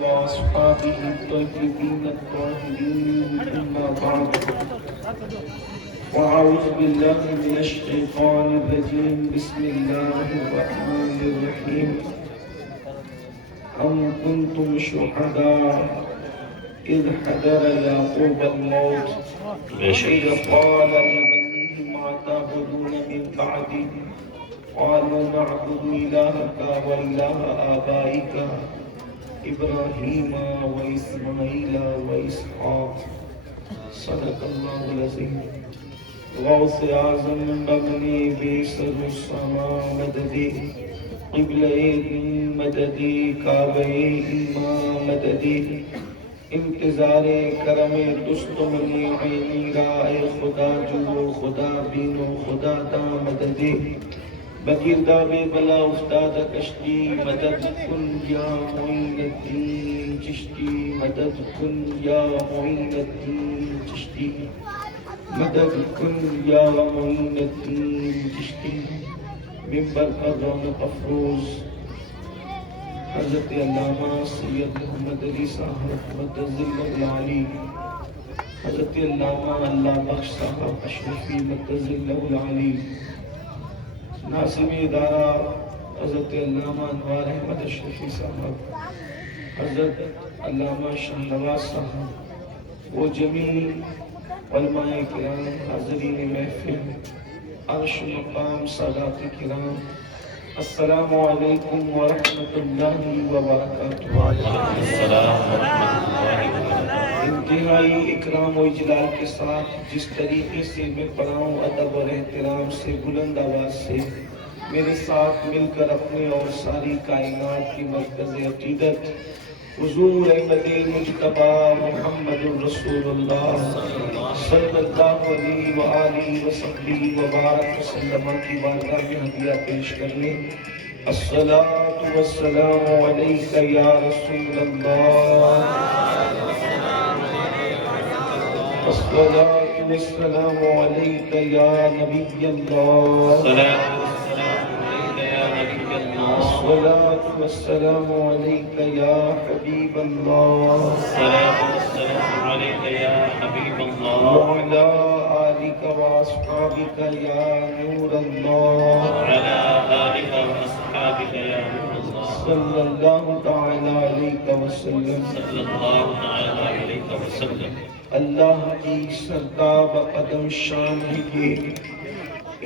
وأصحابه الطيبين الطاهرين أما بعد وأعوذ بالله من الشيطان الرجيم بسم الله الرحمن الرحيم أم كنتم شهداء إذ حضر يعقوب الموت إذ قال لبنيه ما تعبدون من بعدي قالوا نعبد إلهك وإله آبائك إبراهيم وإسماعيل وإسحاق صدق الله العظيم غوث اعظم مبني بسر السماء مددي قبلہ مددی کعبہ ایمان مددی انتظار کرم دستمنی عینی رائے خدا جو خدا بینو خدا دا مددی بگردہ بے بلا افتاد کشتی مدد کن یا معین الدین چشتی مدد کن یا معین الدین چشتی مدد کن یا معین الدین چشتی ممبر پر رونق افروز حضرت علامہ سید محمد علی صاحب متظل العالی حضرت علامہ اللہ بخش صاحب اشرفی متظل العالی ناظم ادارہ حضرت علامہ انوار احمد اشرفی صاحب حضرت علامہ شاہ نواز صاحب وہ جمیع علماء کرام حاضرین محفل عرش مقام سادات کرام السلام علیکم ورحمۃ اللہ وبرکاتہ۔ انتہائی اکرام و اجلال کے ساتھ جس طریقے سے میں پڑھا ہوں ادب اور احترام سے بلند آواز سے میرے ساتھ مل کر اپنے اور ساری کائنات کی مرکز عقیدت حضور احمد مجتبی محمد رسول اللہ صلی اللہ علیہ وآلہ وسلم وبارک وسلم کی بارگاہ میں ہدیہ پیش کرنے الصلاۃ والسلام علیک یا رسول اللہ الصلاۃ والسلام علیک یا نبی اللہ الصلاۃ والسلام علیک یا حبیب اللہ وعلى آلك وأصحابك يا نور الله صلى الله تعالى عليك وسلم اللہ کی سرتاب قدم شان ہے یہ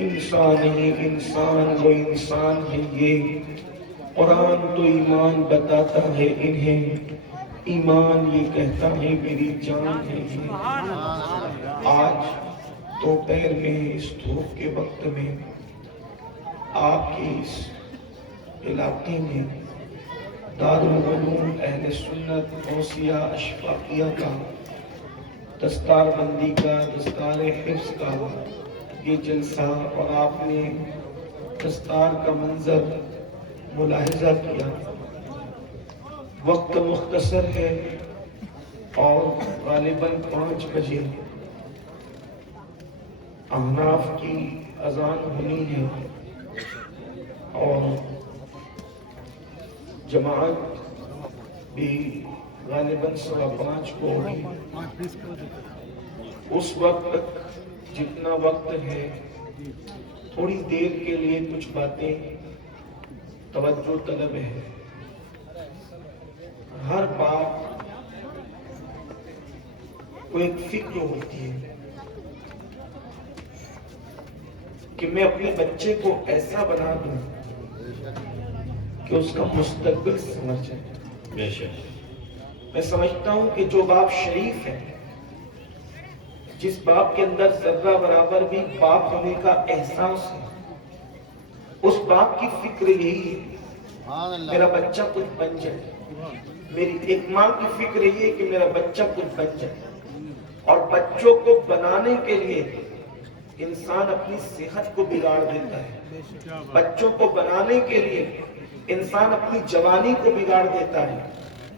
انسان ہی انسان و انسان ہے یہ قرآن تو ایمان بتاتا ہے انہیں ایمان یہ کہتا ہے میری جان ہے یہ آج دوپہر میں اس دھوپ کے وقت میں آپ کی اس علاقے میں دارالعلوم اہل سنت غوثیہ اشفاقیہ کا دستار بندی کا دستار حفظ کا یہ جلسہ اور آپ نے دستار کا منظر ملاحظہ کیا وقت مختصر ہے اور غالباً 5 بجے احناف کی اذان ہونی ہے اور جماعت بھی غالباً 5:15 کو ہوگی اس وقت تک جتنا وقت ہے تھوڑی دیر کے لیے کچھ باتیں توجہ طلب ہے ہر بات کو ایک فکر ہوتی ہے کہ میں اپنے بچے کو ایسا بنا دوں کہ اس کا مستقبل سمجھ جائے میں سمجھتا ہوں کہ جو باپ شریف ہے جس باپ کے اندر ذرہ برابر بھی باپ ہونے کا احساس ہے اس باپ کی فکر یہی ہے میرا بچہ کچھ بن جائے میری ایک ماں کی فکر یہ ہے کہ میرا بچہ کچھ بن جائے اور بچوں کو بنانے کے لیے انسان اپنی صحت کو بگاڑ دیتا ہے بچوں کو بنانے کے لیے انسان اپنی جوانی کو بگاڑ دیتا ہے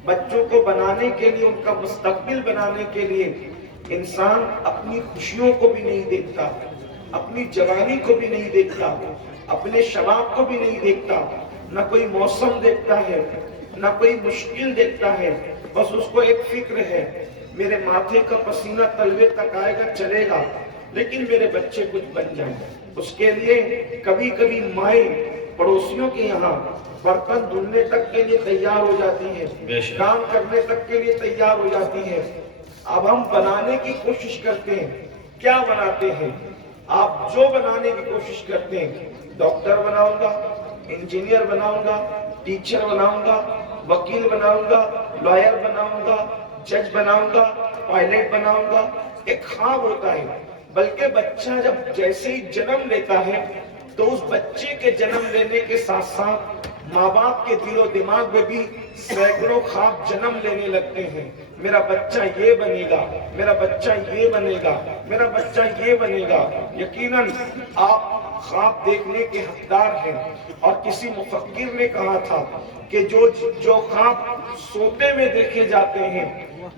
بچوں کو بنانے کے لیے ان کا مستقبل بنانے کے لیے انسان اپنی خوشیوں کو بھی نہیں دیکھتا اپنی جوانی کو بھی نہیں دیکھتا اپنے شباب کو بھی نہیں دیکھتا نہ کوئی موسم دیکھتا ہے نہ کوئی مشکل دیکھتا ہے، بس اس کو ایک فکر ہے، میرے ماتھے کا پسینہ تلوے تک آئے گا، چلے گا، لیکن میرے بچے کچھ بن جائیں۔ اس کے لیے کبھی کبھی مائیں پڑوسیوں کے یہاں برتن دھلنے تک کے لیے تیار ہو جاتی ہے، کام کرنے تک کے لیے تیار ہو جاتی ہے۔ اب ہم بنانے کی کوشش کرتے ہیں، کیا بناتے ہیں؟ آپ جو بنانے کی کوشش کرتے ہیں، ڈاکٹر بناؤں گا، انجینئر بناؤں گا، ٹیچر بناؤں گا، وکیل بناؤں گا، لائر بناؤں گا، جج بناؤں گا، پائلٹ بناؤں گا، ایک خواب ہوتا ہے۔ بلکہ بچہ جب جیسے ہی جنم لیتا ہے تو اس بچے کے جنم لینے کے ساتھ ساتھ ماں باپ کے دل و دماغ میں بھی سینکڑوں خواب جنم لینے لگتے ہیں۔ میرا بچہ یہ بنے گا، میرا بچہ یہ بنے گا، میرا بچہ یہ بنے گا۔ یقیناً آپ خواب دیکھنے کے حقدار ہیں، اور کسی مفکر نے کہا تھا کہ جو خواب سوتے میں دیکھے جاتے ہیں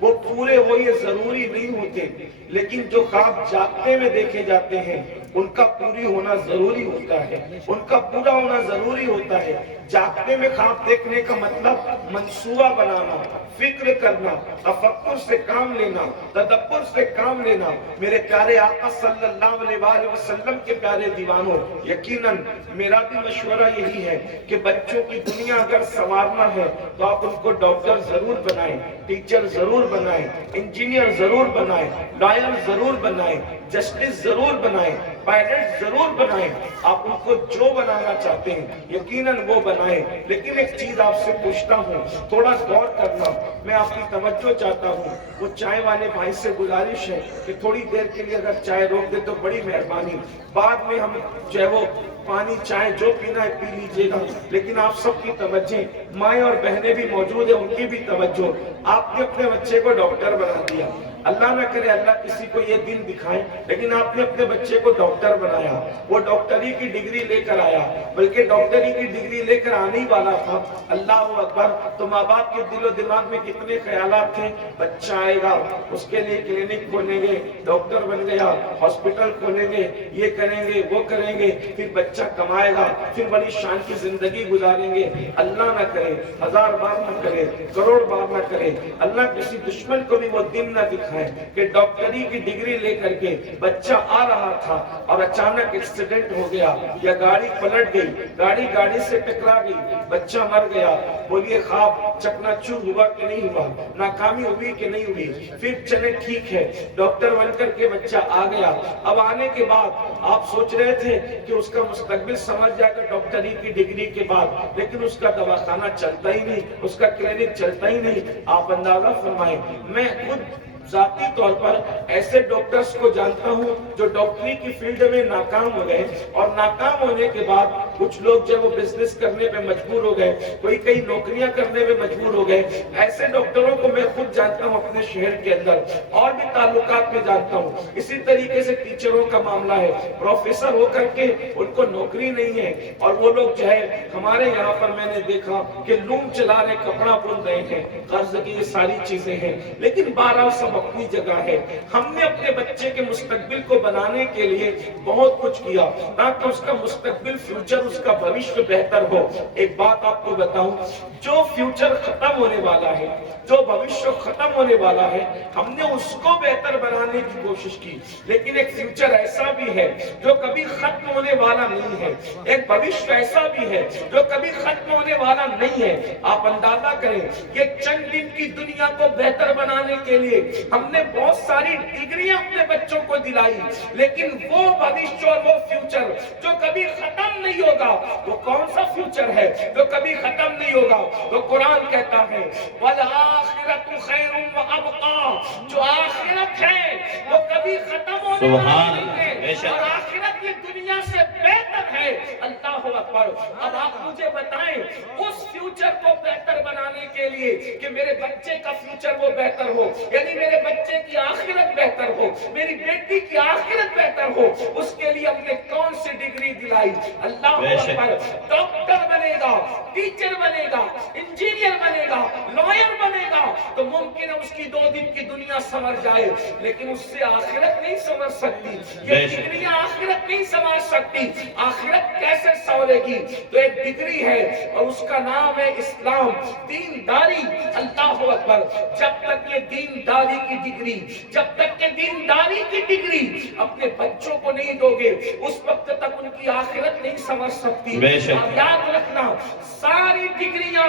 وہ پورے ہو یہ ضروری نہیں ہوتے، لیکن جو خواب جاگتے میں دیکھے جاتے ہیں ان کا پوری ہونا ضروری ہوتا ہے، ان کا پورا ہونا ضروری ہوتا ہے۔ جاگتے میں خواب دیکھنے کا مطلب منصوبہ بنانا، فکر کرنا، تفکر سے کام لینا، تدبر سے کام لینا۔ میرے پیارے آقا صلی اللہ علیہ وآلہ وسلم کے پیارے دیوانوں، یقیناً میرا بھی مشورہ یہی ہے کہ بچوں کی دنیا اگر سنوارنا ہے تو آپ ان کو ڈاکٹر ضرور بنائیں، ٹیچر ضرور بنائیں، انجینئر ضرور بنائیں، لائر ضرور بنائیں، جسٹس ضرور بنائیں، پائلٹ ضرور بنائیں۔ آپ ان کو جو بنانا چاہتے ہیں یقیناً وہ بنائیں۔ لیکن ایک چیز آپ سے پوچھتا ہوں، تھوڑا غور کرنا، میں آپ کی توجہ چاہتا ہوں۔ وہ چائے والے بھائی سے گزارش ہے کہ تھوڑی دیر کے لیے اگر چائے روک دے تو بڑی مہربانی، بعد میں ہم جو ہے وہ پانی چائے جو پینا ہے پی لیجئے گا۔ لیکن آپ سب کی توجہ، مائیں اور بہنیں بھی موجود ہیں، ان کی بھی توجہ۔ آپ نے اپنے بچے کو ڈاکٹر بنا دیا، اللہ نہ کرے اللہ کسی کو یہ دن دکھائے، لیکن آپ نے اپنے بچے کو ڈاکٹر بنایا، وہ ڈاکٹری کی ڈگری لے کر آیا، بلکہ ڈاکٹری کی ڈگری لے کر آنے ہی والا تھا۔ اللہ اکبر! تو ماں باپ کے دل و دماغ میں کتنے خیالات تھے، بچہ آئے گا، اس کے لیے کلینک کھولیں گے، ڈاکٹر بن گیا، ہاسپٹل کھولیں گے، یہ کریں گے، وہ کریں گے، پھر بچہ کمائے گا، پھر بڑی شان کی زندگی گزاریں گے۔ اللہ نہ کرے، ہزار بار نہ کرے، کروڑ بار نہ کرے، اللہ کسی دشمن کو بھی وہ دن نہ دکھائے کہ ڈاکٹری کی ڈگری لے کر کے بچہ آ رہا تھا اور اچانک ایکسیڈنٹ ہو گیا، یا گاڑی پلٹ گئی، گاڑی سے ٹکرا گئی، بچہ مر گیا۔ بولیے خواب چکنا چور ہوا کہ نہیں ہوا، ناکامی ہوئی کہ نہیں ہوئی؟ پھر چلے ٹھیک ہے، ڈاکٹر بن کر کے بچہ آ گیا۔ اب آنے کے بعد آپ سوچ رہے تھے کہ اس کا مستقبل سمجھ جائے گا ڈاکٹری کی ڈگری کے بعد، لیکن اس کا دواخانہ چلتا ہی نہیں، اس کا کلینک چلتا ہی نہیں۔ آپ اندازہ فرمائیں، میں خود ذاتی طور پر ایسے ڈاکٹرز کو جانتا ہوں جو ڈاکٹری کی فیلڈ میں ناکام ہو گئے، اور ناکام ہونے کے بعد کچھ لوگ جو وہ بزنس کرنے پہ مجبور ہو گئے، کوئی کئی نوکریاں کرنے میں مجبور ہو گئے۔ ایسے ڈاکٹروں کو میں خود جانتا ہوں اپنے شہر کے اندر، اور بھی تعلقات میں جانتا ہوں۔ اسی طریقے سے ٹیچروں کا معاملہ ہے، پروفیسر ہو کر کے ان کو نوکری نہیں ہے، اور وہ لوگ جو ہے ہمارے یہاں پر میں نے دیکھا کہ لوم چلا رہے، کپڑا بن رہے ہیں، قرض کی یہ ساری چیزیں ہیں۔ لیکن بہرحال سب اپنی جگہ ہے۔ ہم نے اپنے بچے کے مستقبل کو بنانے کے لیے بہت کچھ کیا تاکہ اس کا مستقبل، فیوچر، اس کا بھوشیہ بہتر ہو۔ ایک بات آپ کو بتاؤں، جو فیوچر ختم ہونے والا ہے، جو بھوشیہ ختم ہونے والا ہے، ہم نے اس کو بہتر بنانے کی کوشش کی۔ لیکن ایک فیوچر ایسا بھی ہے جو کبھی ختم ہونے والا نہیں ہے، ایک بھوشیہ ایسا بھی ہے جو کبھی ختم ہونے والا نہیں ہے۔ آپ اندازہ کریں، یہ چند دن کی دنیا کو بہتر بنانے کے لیے ہم نے بہت ساری ڈگریاں اپنے بچوں کو دلائی، لیکن وہ بھوشیہ اور وہ فیوچر جو کبھی ختم نہیں ہوگا، وہ کون سا فیوچر ہے جو کبھی ختم نہیں ہوگا؟ تو قرآن کہتا ہے وَالْآخِرَةُ خَيْرٌ وَأَبْقَىٰ، جو آخرت ہے وہ کبھی ختم ہونے والی نہیں ہے، اور آخرت یہ دنیا سے بہتر ہے۔ اللہ اکبر! اب آپ مجھے بتائیں، اس فیوچر کو بہتر بنانے کے لیے کہ میرے بچے کا فیوچر وہ بہتر ہو، یعنی میرے بچے کی آخرت بہتر ہو، میری بیٹی کی آخرت بہتر ہو، اس کے لیے ہم نے کون سی ڈگری دلائی؟ اللہ اکبر! ڈاکٹر بنے گا، ٹیچر بنے گا، انجینئر بنے گا، لائر بنے گا، تو ممکن ہے اس کی 2 دن کی دنیا سنور جائے، لیکن اس سے آخرت نہیں سنور سکتی، یہ ڈگریاں آخرت نہیں سنوار سکتی۔ آخرت کیسے سنورے گی؟ تو ایک ڈگری ہے اور اس کا نام ہے اسلام، دینداری۔ اللہ اکبر! جب تک یہ دینداری کی ڈگری، جب تک یہ دینداری کی ڈگری اپنے بچوں کو نہیں دو گے، اس وقت تک ان کی آخرت نہیں سمجھ سکتی۔ اور یاد رکھنا، ساری ڈگریاں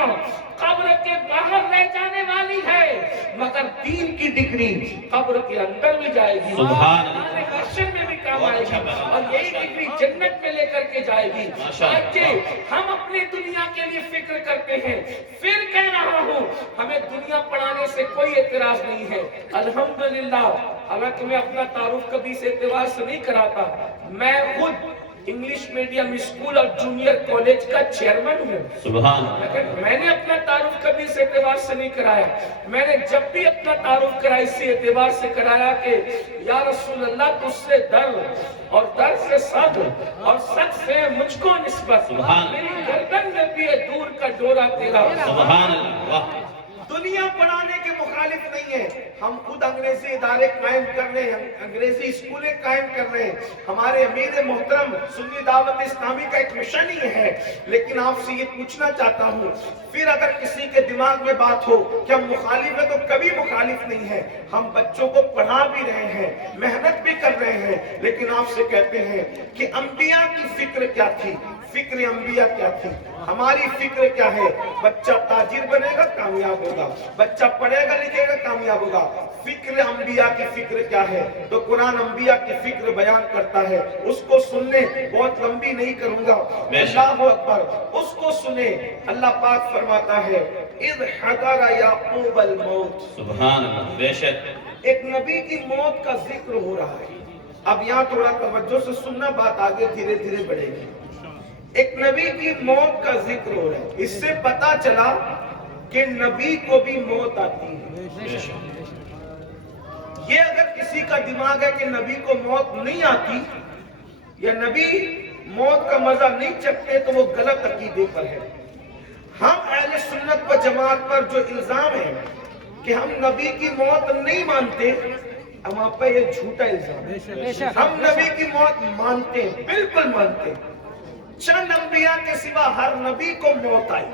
قبر کے باہر رہ جانے والی ہے، مگر دین کی ڈگری قبر کے اندر بھی جائے گی، سبحان اللہ، محشر میں بھی کام آئے گی، اور یہی ڈگری جنت میں لے کر کے جائے گی۔ آج ہم اپنی دنیا کے لیے فکر کرتے ہیں، پھر کہہ رہا ہوں ہمیں دنیا پڑھانے سے کوئی اعتراض نہیں ہے، الحمدللہ۔ حالانکہ میں اپنا تعارف کبھی اس اعتبار سے نہیں کراتا، میں خود انگلش میڈیم اسکول اور جونیئر کالج کا چیئرمین ہوں، سبحان اللہ، لیکن میں نے اپنا تعارف کبھی اس اعتبار سے نہیں کرایا۔ میں نے جب بھی اپنا تعارف کرایا اسی اعتبار سے کرایا کہ یا رسول اللہ تجھ سے در اور در سے صد اور صد سے مجھ کو نسبت، میری گردن میں بھی ہے دور کا ڈورا تیرا۔ سبحان اللہ، دنیا پڑھانے کے مخالف نہیں ہے، ہم خود انگریزی ادارے قائم کر رہے ہیں، انگریزی اسکولیں قائم کر رہے ہیں، ہمارے امیر محترم سنی دعوت اسلامی کا ایک مشن ہی ہے۔ لیکن آپ سے یہ پوچھنا چاہتا ہوں، پھر اگر کسی کے دماغ میں بات ہو کہ ہم مخالف ہیں، تو کبھی مخالف نہیں ہے، ہم بچوں کو پڑھا بھی رہے ہیں، محنت بھی کر رہے ہیں، لیکن آپ سے کہتے ہیں کہ انبیاء کی فکر کیا تھی، فکر انبیاء کیا تھی، ہماری فکر کیا ہے؟ بچہ تاجر بنے گا کامیاب ہوگا، بچہ پڑھے گا لکھے گا کامیاب ہوگا۔ فکر انبیاء کی فکر کیا ہے؟ تو قرآن انبیاء کی فکر بیان کرتا ہے، اس کو سننے بہت لمبی نہیں کروں گا، اللہ اکبر، اس کو سنے۔ اللہ پاک فرماتا ہے اذ حضر یعقوب الموت، سبحان اللہ، بے شک ایک نبی کی موت کا ذکر ہو رہا ہے۔ اب یہاں تھوڑا توجہ سے سننا، بات آگے دھیرے دھیرے بڑھے گی۔ ایک نبی کی موت کا ذکر ہو رہا ہے، اس سے پتا چلا کہ نبی کو بھی موت آتی ہے۔ یہ اگر کسی کا دماغ ہے کہ نبی کو موت نہیں آتی یا نبی موت کا مزہ نہیں چکتے، تو وہ غلط عقیدے پر ہے۔ ہم اہل سنت و جماعت پر جو الزام ہے کہ ہم نبی کی موت نہیں مانتے، ہم آپ پہ یہ جھوٹا الزام ہے۔ ہم نبی کی موت مانتے ہیں، بالکل مانتے ہیں۔ چند انبیاء کے سوا ہر نبی کو موت آئی،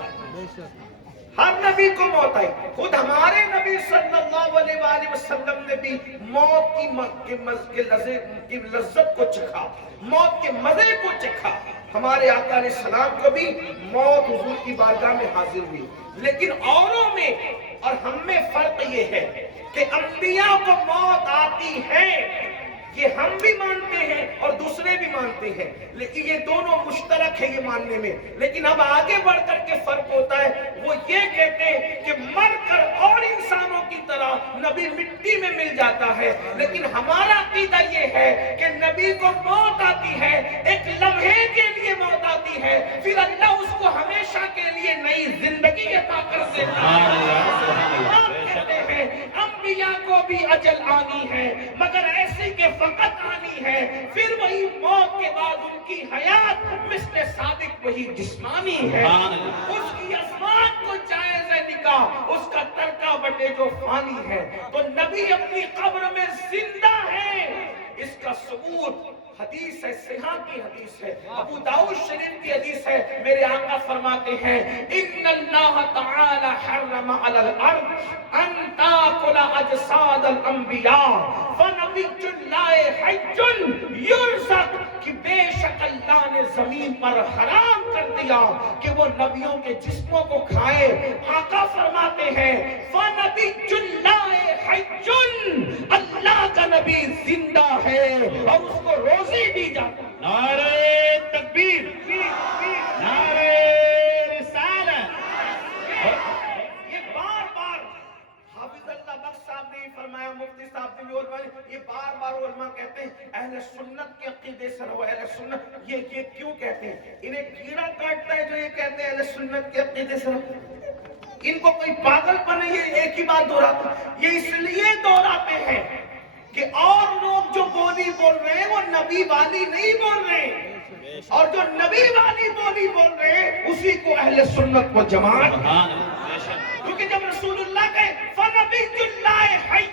ہر نبی کو موت آئی۔ خود ہمارے نبی صلی اللہ علیہ وآلہ وسلم نے بھی موت کی لذت کو چکھا، موت کے مزے کو چکھا۔ ہمارے آقا علیہ السلام کو بھی موت حضور کی بارگاہ میں حاضر ہوئی، لیکن اوروں میں اور ہم میں فرق یہ ہے کہ انبیاء کو موت آتی ہے، یہ ہم بھی مانتے ہیں اور دوسرے بھی مانتے ہیں، لیکن یہ دونوں مشترک ہے یہ ماننے میں۔ لیکن اب آگے بڑھ کر کے فرق ہوتا ہے، وہ یہ کہتے ہیں کہ مر کر اور انسانوں کی طرح نبی مٹی میں مل جاتا ہے، لیکن ہمارا عقیدہ یہ ہے کہ نبی کو موت آتی ہے، ایک لمحے کے لیے موت آتی ہے، پھر اللہ اس کو ہمیشہ کے لیے نئی زندگی عطا کر دیتا ہے۔ کہتے ہیں انبیاء کو بھی اجل آنی ہے، مگر ایسی کہ فقط آنی ہے، پھر وہی موت کے بعد ان کی حیات مثل صادق وہی جسمانی ہے، اس کی عظمت کو جائزہ نکاح، اس کا ترکہ بٹے جو فانی ہے۔ تو نبی اپنی قبر میں زندہ ہے، اس کا ثبوت حدیث ہے، صحیح کی حدیث ہے، ابو داؤد شریف کی حدیث ہے۔ میرے آقا فرماتے ہیں ان اللہ تعالی حرم علی الارض ان تاکل اجساد الانبیاء فنبی اللہ حی یرزق، کہ بے شک اللہ نے زمین پر حرام کر دیا کہ وہ نبیوں کے جسموں کو کھائے۔ آقا فرماتے ہیں فنبی اللہ حی، اللہ کا نبی زندہ ہے اور اس کو روزی دی جاتی۔ نعرہ تکبیر، نعرہ رسالت۔ یہ بار بار حافظ اللہ بخش صاحب نے فرمایا، مفتی صاحب نے یہ بار بار علماء کہتے ہیں اہل سنت کے عقیدے سے رہو، اہل سنت۔ یہ کیوں کہتے ہیں؟ انہیں کیڑا کاٹتا ہے جو یہ کہتے ہیں اہل سنت کے عقیدے سے رہو۔ ان کو کوئی پاگل پن ہے، یہ ایک ہی بات دہراتے ہیں۔ یہ اس لیے دہراتے ہیں کہ اور لوگ جو بولی بول رہے ہیں وہ نبی والی نہیں بول رہے ہیں، اور جو نبی والی بولی بول رہے ہیں اسی کو اہل سنت و جماعت، کیونکہ جب رسول اللہ کہے نبی اللہ حیٌ،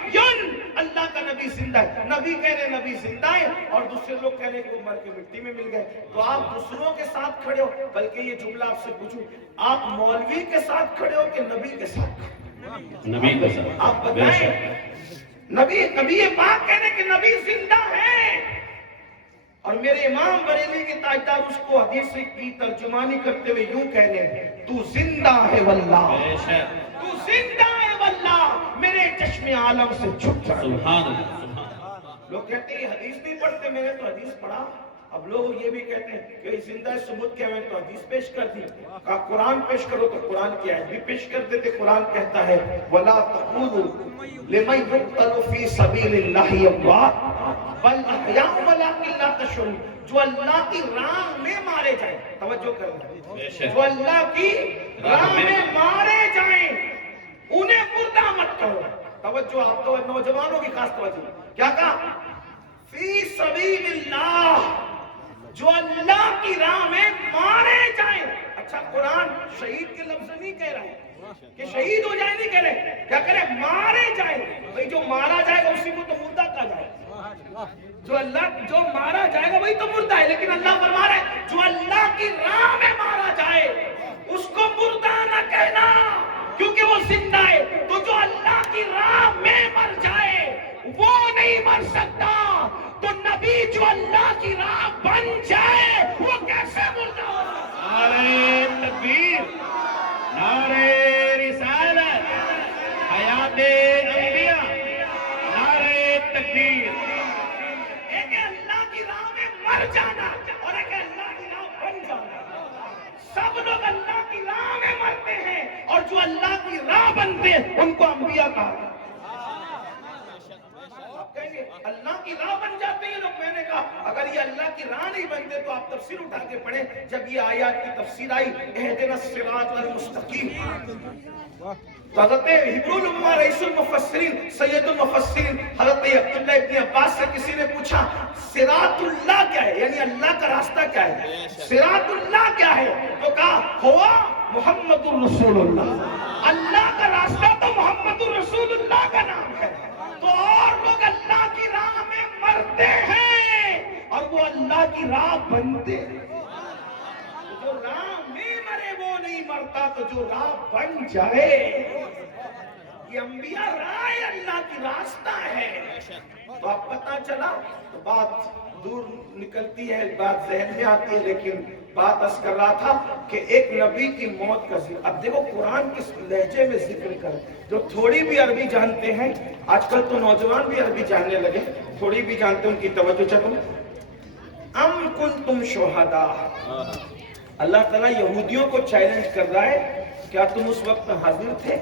اللہ کا نبی زندہ ہے. نبی کہہ رہے نبی زندہ ہے اور دوسرے لوگ کہہ رہے کہ وہ مر کے مٹی میں مل گئے. تو آپ دوسروں کے ساتھ کھڑے ہو. بلکہ یہ جملہ آپ سے پوچھوں، آپ مولوی کے ساتھ کھڑے ہو کہ نبی کے ساتھ؟ نبی کے ساتھ. آپ بتائیں. نبی پاک کہہ رہے کہ نبی زندہ ہے، اور میرے امام بریلی کے تاجدار اس کو حدیث کی ترجمانی کرتے ہوئے یوں کہہ رہے ہیں، تو زندہ ہے واللہ، تو زندہ ہے واللہ، میرے چشم عالم سے چھپ جا. سبحان اللہ. لوگ کہتے ہیں یہ حدیث نہیں پڑھتے، میں نے تو حدیث پڑھا. اب لوگ یہ بھی کہتے ہیں کہ زندہ ثبوت کیا، میں تو حدیث پیش کر دی. کہا قرآن پیش کرو تو قرآن کی آیت بھی پیش کر دیتے. قرآن کہتا ہے وَلَا تَقُولُوا لِمَنْ يُقْتَلُ فِي سَبِيلِ اللَّهِ أَمْوَاتٌ بَلْ أَحْيَاءٌ وَلَٰكِن لَّا تَشْعُرُونَ. جو اللہ کی راہ میں مارے جائیں، توجہ کرنا، جو اللہ کی راہ میں مارے جائیں انہیں مردہ مت کرو. توجہ، آپ تو نوجوانوں کی خاص توجہ. کیا کہا؟ فی سبیل اللہ، جو اللہ کی راہ میں مارے جائیں. اچھا، قرآن شہید کے لفظ نہیں کہہ رہا ہے کہ شہید ہو جائیں، نہیں کہہ رہے. کیا کہہ رہے؟ مارے جائیں. بھئی جو مارا جائے گا اسی کو تو مردہ کہا جائے گا. جو مارا جائے گا وہی تو مردہ ہے. لیکن اللہ فرما رہا ہے جو اللہ کی راہ میں مارا جائے اس کو مردہ نہ کہنا، کیونکہ وہ زندہ ہے. تو جو اللہ کی راہ میں مر جائے وہ نہیں مر سکتا. تو نبی جو اللہ کی راہ بن جائے وہ کیسے مردہ ہو سکتا؟ نعرہ تکبیر، نعرہ رسالت، حیات انبیاء، نعرہ تکبیر. ایک ہے اللہ کی راہ میں مر جانا اور ایک ہے اللہ کی راہ بن جانا. سب لوگ اللہ کی راہ میں مرتے ہیں اور جو اللہ کی راہ بنتے ہیں ان کو انبیاء کہا. آپ کہیں گے اللہ کی راہ بن جاتے ہیں لوگ. میں نے کہا اگر یہ اللہ کی راہ نہیں بنتے تو آپ تفسیر اٹھا کے پڑھیں. جب یہ آیات کی تفسیر آئی اہدنا الصراط المستقیم، تو حضرت ہبر الامہ رئیس المفسرین سید المفسرین حضرت عبداللہ ابن عباس سے کسی نے پوچھا صراط اللہ کیا ہے، یعنی اللہ کا راستہ کیا ہے، صراط اللہ کیا ہے؟ تو کہا ہوا محمد الرسول اللہ. اللہ کا راستہ تو محمد الرسول اللہ کا نام ہے. تو اور لوگ اللہ کی راہ میں مرتے ہیں اور وہ اللہ کی راہ بنتے ہیں. جو راہ میں مرے وہ نہیں مرتا، تو جو راہ بن جائے. یہ انبیاء راہ اللہ کی راستہ ہے. تو اب پتہ چلا، تو بات دور نکلتی ہے، بات ذہن میں آتی ہے، لیکن بات عرض کر رہا تھا کہ ایک نبی کی موت کا ذکر. اب دیکھو قرآن کس لہجے میں ذکر کر. جو تھوڑی بھی عربی جانتے ہیں، آج کل تو نوجوان بھی عربی جاننے لگے، تھوڑی بھی جانتے ہیں ان کی توجہ چلو. ام کنتم شہداء، اللہ تعالیٰ یہودیوں کو چیلنج کر رہا ہے، کیا تم اس وقت حاضر تھے؟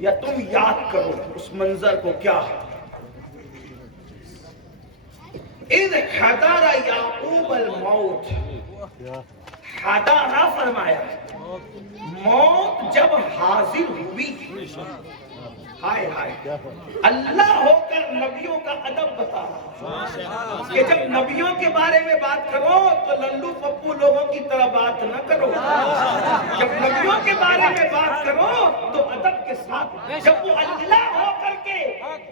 یا تم یاد کرو اس منظر کو. کیا اذ حضر یعقوب الموت، حضر فرمایا موت جب حاضر ہوئی. ہائے ہائے، اللہ ہو کر نبیوں کا ادب بتا رہا کہ جب نبیوں کے بارے میں بات کرو تو للو پپو لوگوں کی طرح بات نہ کرو. جب نبیوں کے بارے میں بات کرو تو ادب کے ساتھ. جب وہ اللہ ہو کر کے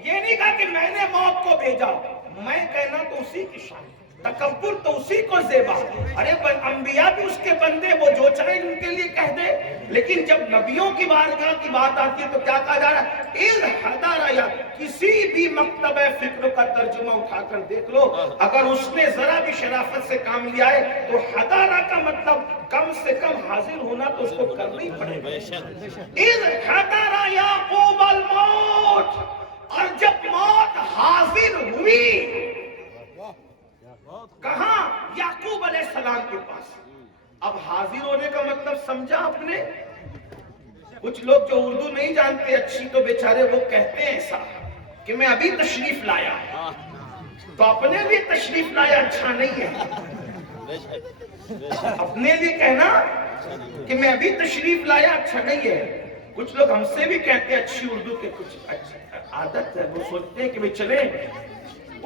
یہ نہیں کہا کہ میں نے موت کو بھیجا، میں کہنا تو اسی کی شان، تکبر تو اسی کو زیبا. ارے انبیاء بھی اس کے بندے، وہ جو چاہیں ان کے لیے کہہ دے. لیکن جب نبیوں کی بارگاہ کی بات آتی ہے تو کیا کہا جا رہا ہے؟ اذ حضر، یا کسی بھی مکتبہ فکر کا ترجمہ اٹھا کر دیکھ لو، اگر اس نے ذرا بھی شرافت سے کام لیا ہے تو حضر کا مطلب کم سے کم حاضر ہونا تو اس کو کرنا ہی پڑے گا. اذ حضر یعقوب الموت، اور جب موت حاضر ہوئی کہاں؟ یعقوب علیہ السلام کے پاس. اب حاضر ہونے کا مطلب سمجھا آپ نے؟ کچھ لوگ جو اردو نہیں جانتے اچھی تو بیچارے وہ کہتے ہیں ایسا کہ میں ابھی تشریف لایا. تو اپنے لیے تشریف لایا اچھا نہیں ہے. اپنے لیے کہنا کہ میں ابھی تشریف لایا اچھا نہیں ہے. کچھ لوگ ہم سے بھی کہتے ہیں اچھی اردو کے، کچھ عادت ہے، وہ سوچتے ہیں کہ چلیں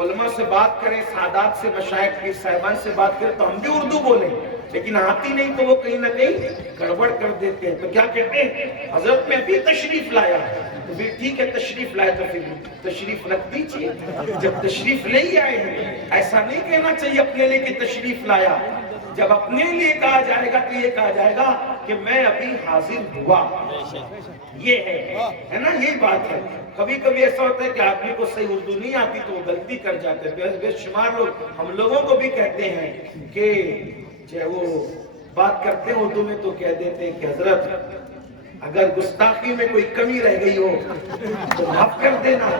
علماء سے بات کریں، سادات سے، مشائخ کے صاحبان سے بات کریں تو ہم بھی اردو بولیں، لیکن آتی نہیں تو وہ کہیں نہ کہیں گڑبڑ کر دیتے ہیں. تو کیا کہتے ہیں؟ حضرت میں ابھی تشریف لایا. تو پھر ٹھیک ہے، تشریف لائے تو پھر تشریف رکھ دیجیے. جب تشریف لے ہی آئے ہیں، ایسا نہیں کہنا چاہیے اپنے لیے کہ تشریف لایا. جب اپنے لیے کہا جائے گا تو یہ کہا جائے گا کہ میں ابھی حاضر ہوا. یہ ہے نا، یہی بات ہے. کبھی کبھی ایسا ہوتا ہے کہ آدمی کو صحیح اردو نہیں آتی تو وہ غلطی کر جاتے ہیں. بے شمار لوگ ہم لوگوں کو بھی کہتے ہیں کہ وہ بات کرتے ہیں اردو میں تو کہہ دیتے ہیں کہ حضرت اگر گستاخی میں کوئی کمی رہ گئی ہو تو معاف کر دینا.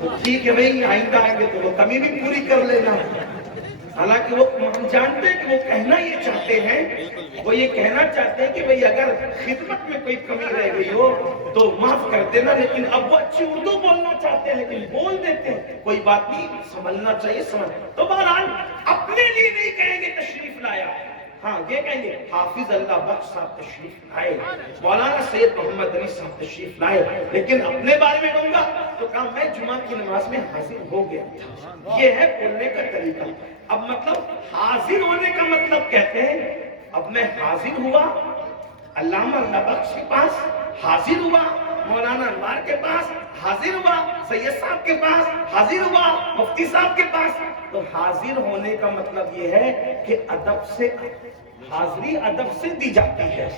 تو ٹھیک ہے بھائی، آئندہ آئیں گے تو وہ کمی بھی پوری کر لینا. حالانکہ وہ ہم جانتے ہیں کہ وہ کہنا یہ چاہتے ہیں، وہ یہ کہنا چاہتے ہیں کہ بھئی اگر خدمت میں کوئی کمی رہ گئی ہو تو معاف کر دینا. لیکن اب وہ اچھی اردو بولنا چاہتے ہیں لیکن بول دیتے ہیں. کوئی بات نہیں، سمجھنا چاہیے، سمجھ. تو بہرحال اپنے لیے نہیں کہیں گے تشریف لایا، ہاں یہ کہیں گے حافظ اللہ بخش صاحب تشریف لائے، مولانا سید محمد علی صاحب تشریف لائے. لیکن اپنے بارے میں کہوں گا تو کہا میں جمعہ کی نماز میں حاضر ہو گیا. یہ ہے بولنے کا طریقہ. اب مطلب حاضر ہونے کا مطلب کہتے ہیں اب میں حاضر ہوا علامہ اللہ بخش کے پاس، حاضر ہوا مولانا انوار کے پاس، حاضر ہوا سید صاحب کے پاس، حاضر ہوا مفتی صاحب کے پاس. تو حاضر ہونے کا مطلب یہ ہے کہ ادب سے، حاضری ادب سے دی جاتی ہے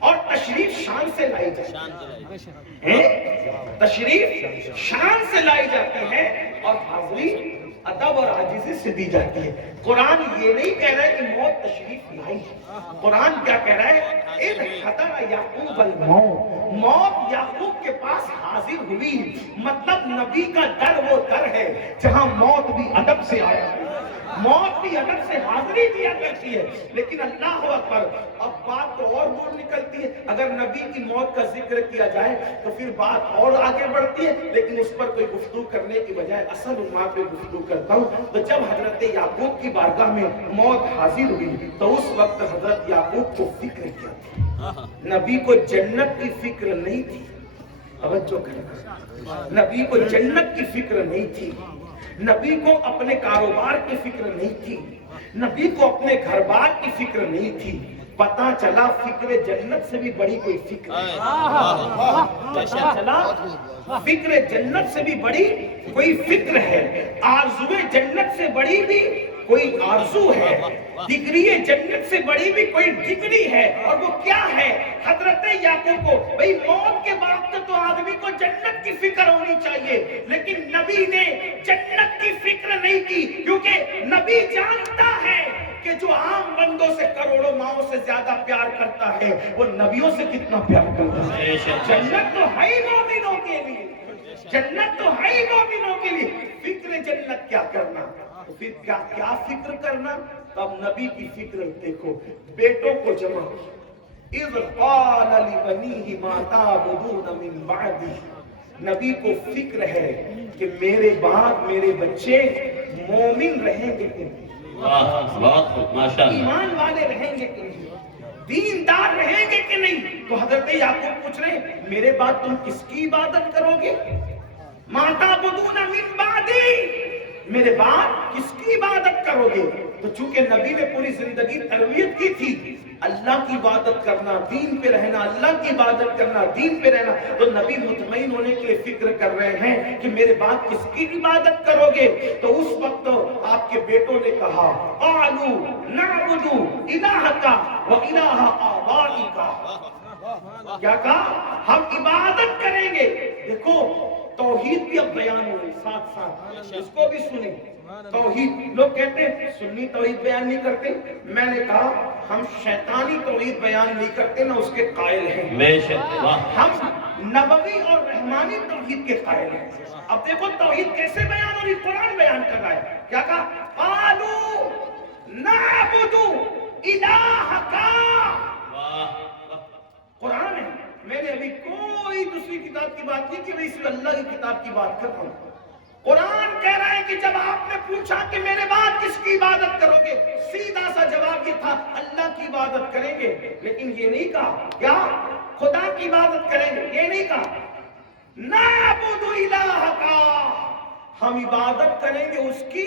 اور تشریف شان سے لائی جاتی ہے. تشریف شان سے لائی جاتی ہے اور حاضری ادب اور عاجزی سے دی جاتی ہے. قرآن یہ نہیں کہہ رہا ہے کہ موت تشریف لائی. قرآن کیا کہہ رہا ہے؟ اذ حضر یعقوب الموت، موت یعقوب کے پاس حاضر ہوئی. مطلب نبی کا در وہ در ہے جہاں موت بھی ادب سے آیا، موت بھی ادب سے حاضری دیا کرتی ہے. لیکن اللہ اکبر، اب بات تو اور دور نکلتی ہے. اگر نبی کی موت کا ذکر کیا جائے تو پھر بات اور آگے بڑھتی ہے، لیکن اس پر کوئی گفتگو کرنے کی بجائے اصل عنوان پہ گفتگو کرتا ہوں. تو جب حضرت یعقوب کی بارگاہ میں موت حاضر ہوئی تو اس وقت حضرت یعقوب کو فکر کیا تھی؟ نبی کو جنت کی فکر نہیں تھی. توجہ کرنا، نبی کو جنت کی فکر نہیں تھی، نبی کو اپنے کاروبار کی فکر نہیں تھی، نبی کو اپنے گھر بار کی فکر نہیں تھی. پتا چلا فکر جنت سے بھی بڑی کوئی فکر ہے. پتا چلا فکر جنت سے بھی بڑی کوئی فکر ہے. آرزو جنت سے بڑی بھی کوئی آرزو ہے. ڈگری جنت سے بڑی بھی کوئی ڈگری ہے. اور وہ کیا ہے؟ حضرت یعقوب کو بھئی موت کے بعد تو آدمی کو جنت کی فکر ہونی چاہیے، لیکن نبی نے جنت کی فکر نہیں کی، کیونکہ نبی جانتا ہے کہ جو عام بندوں سے کروڑوں ماؤں سے زیادہ پیار کرتا ہے وہ نبیوں سے کتنا پیار کرتا ہے. جنت تو ہے ہی مومنوں کے لیے، جنت تو ہے ہی مومنوں کے لیے. فکر جنت کیا کرنا، پھر کیا فکر کرنا. تب نبی کی فکر دیکھو، بیٹوں کو جمع اذ قال لبنیہ ما تعبدون من بعدی. نبی کو فکر ہے کہ میرے بعد میرے بچے مومن رہیں گے کہ نہیں، ایمان والے رہیں گے کہ نہیں، دیندار رہیں گے کہ نہیں. تو حضرت یعقوب پوچھ رہے ہیں میرے بعد تم کس کی عبادت کرو گے؟ ما تعبدون من بعدی، میرے بعد کس کی عبادت کرو گے؟ تو چونکہ نبی نے پوری زندگی تربیت کی تھی اللہ کی عبادت کرنا، دین پہ رہنا، اللہ کی عبادت کرنا، دین پہ رہنا، تو نبی مطمئن ہونے کے لیے فکر کر رہے ہیں کہ میرے بعد کس کی عبادت کرو گے. تو اس وقت آپ کے بیٹوں نے کہا قالوا نعبد الہک و الہ آبائک. کیا کہا؟ ہم عبادت کریں گے. دیکھو توحید بھی اب بیان ہو رہی ساتھ ساتھ، اس کو بھی سنیں. توحید، لوگ کہتے ہیں سنی توحید بیان نہیں کرتے. میں نے کہا ہم شیطانی توحید بیان نہیں کرتے، نہ اس کے قائل ہیں. ہم نبوی اور رحمانی توحید کے قائل ہیں. اب دیکھو توحید کیسے بیان ہو رہی، قرآن بیان کر رہا ہے. کیا کہا؟ قالوا نعبد الہک. قرآن ہے. میں نے ابھی کوئی دوسری کتاب کی بات نہیں کی، میں اس اللہ کی کتاب کی بات کر رہا ہوں. قرآن کہہ رہا ہے کہ جب آپ نے پوچھا کہ میرے بعد کس کی عبادت کرو گے، سیدھا سا جواب یہ تھا اللہ کی عبادت کریں گے. لیکن یہ نہیں کہا کیا خدا کی عبادت کریں گے، یہ نہیں کہا نعبد الہک، ہم عبادت کریں گے اس کی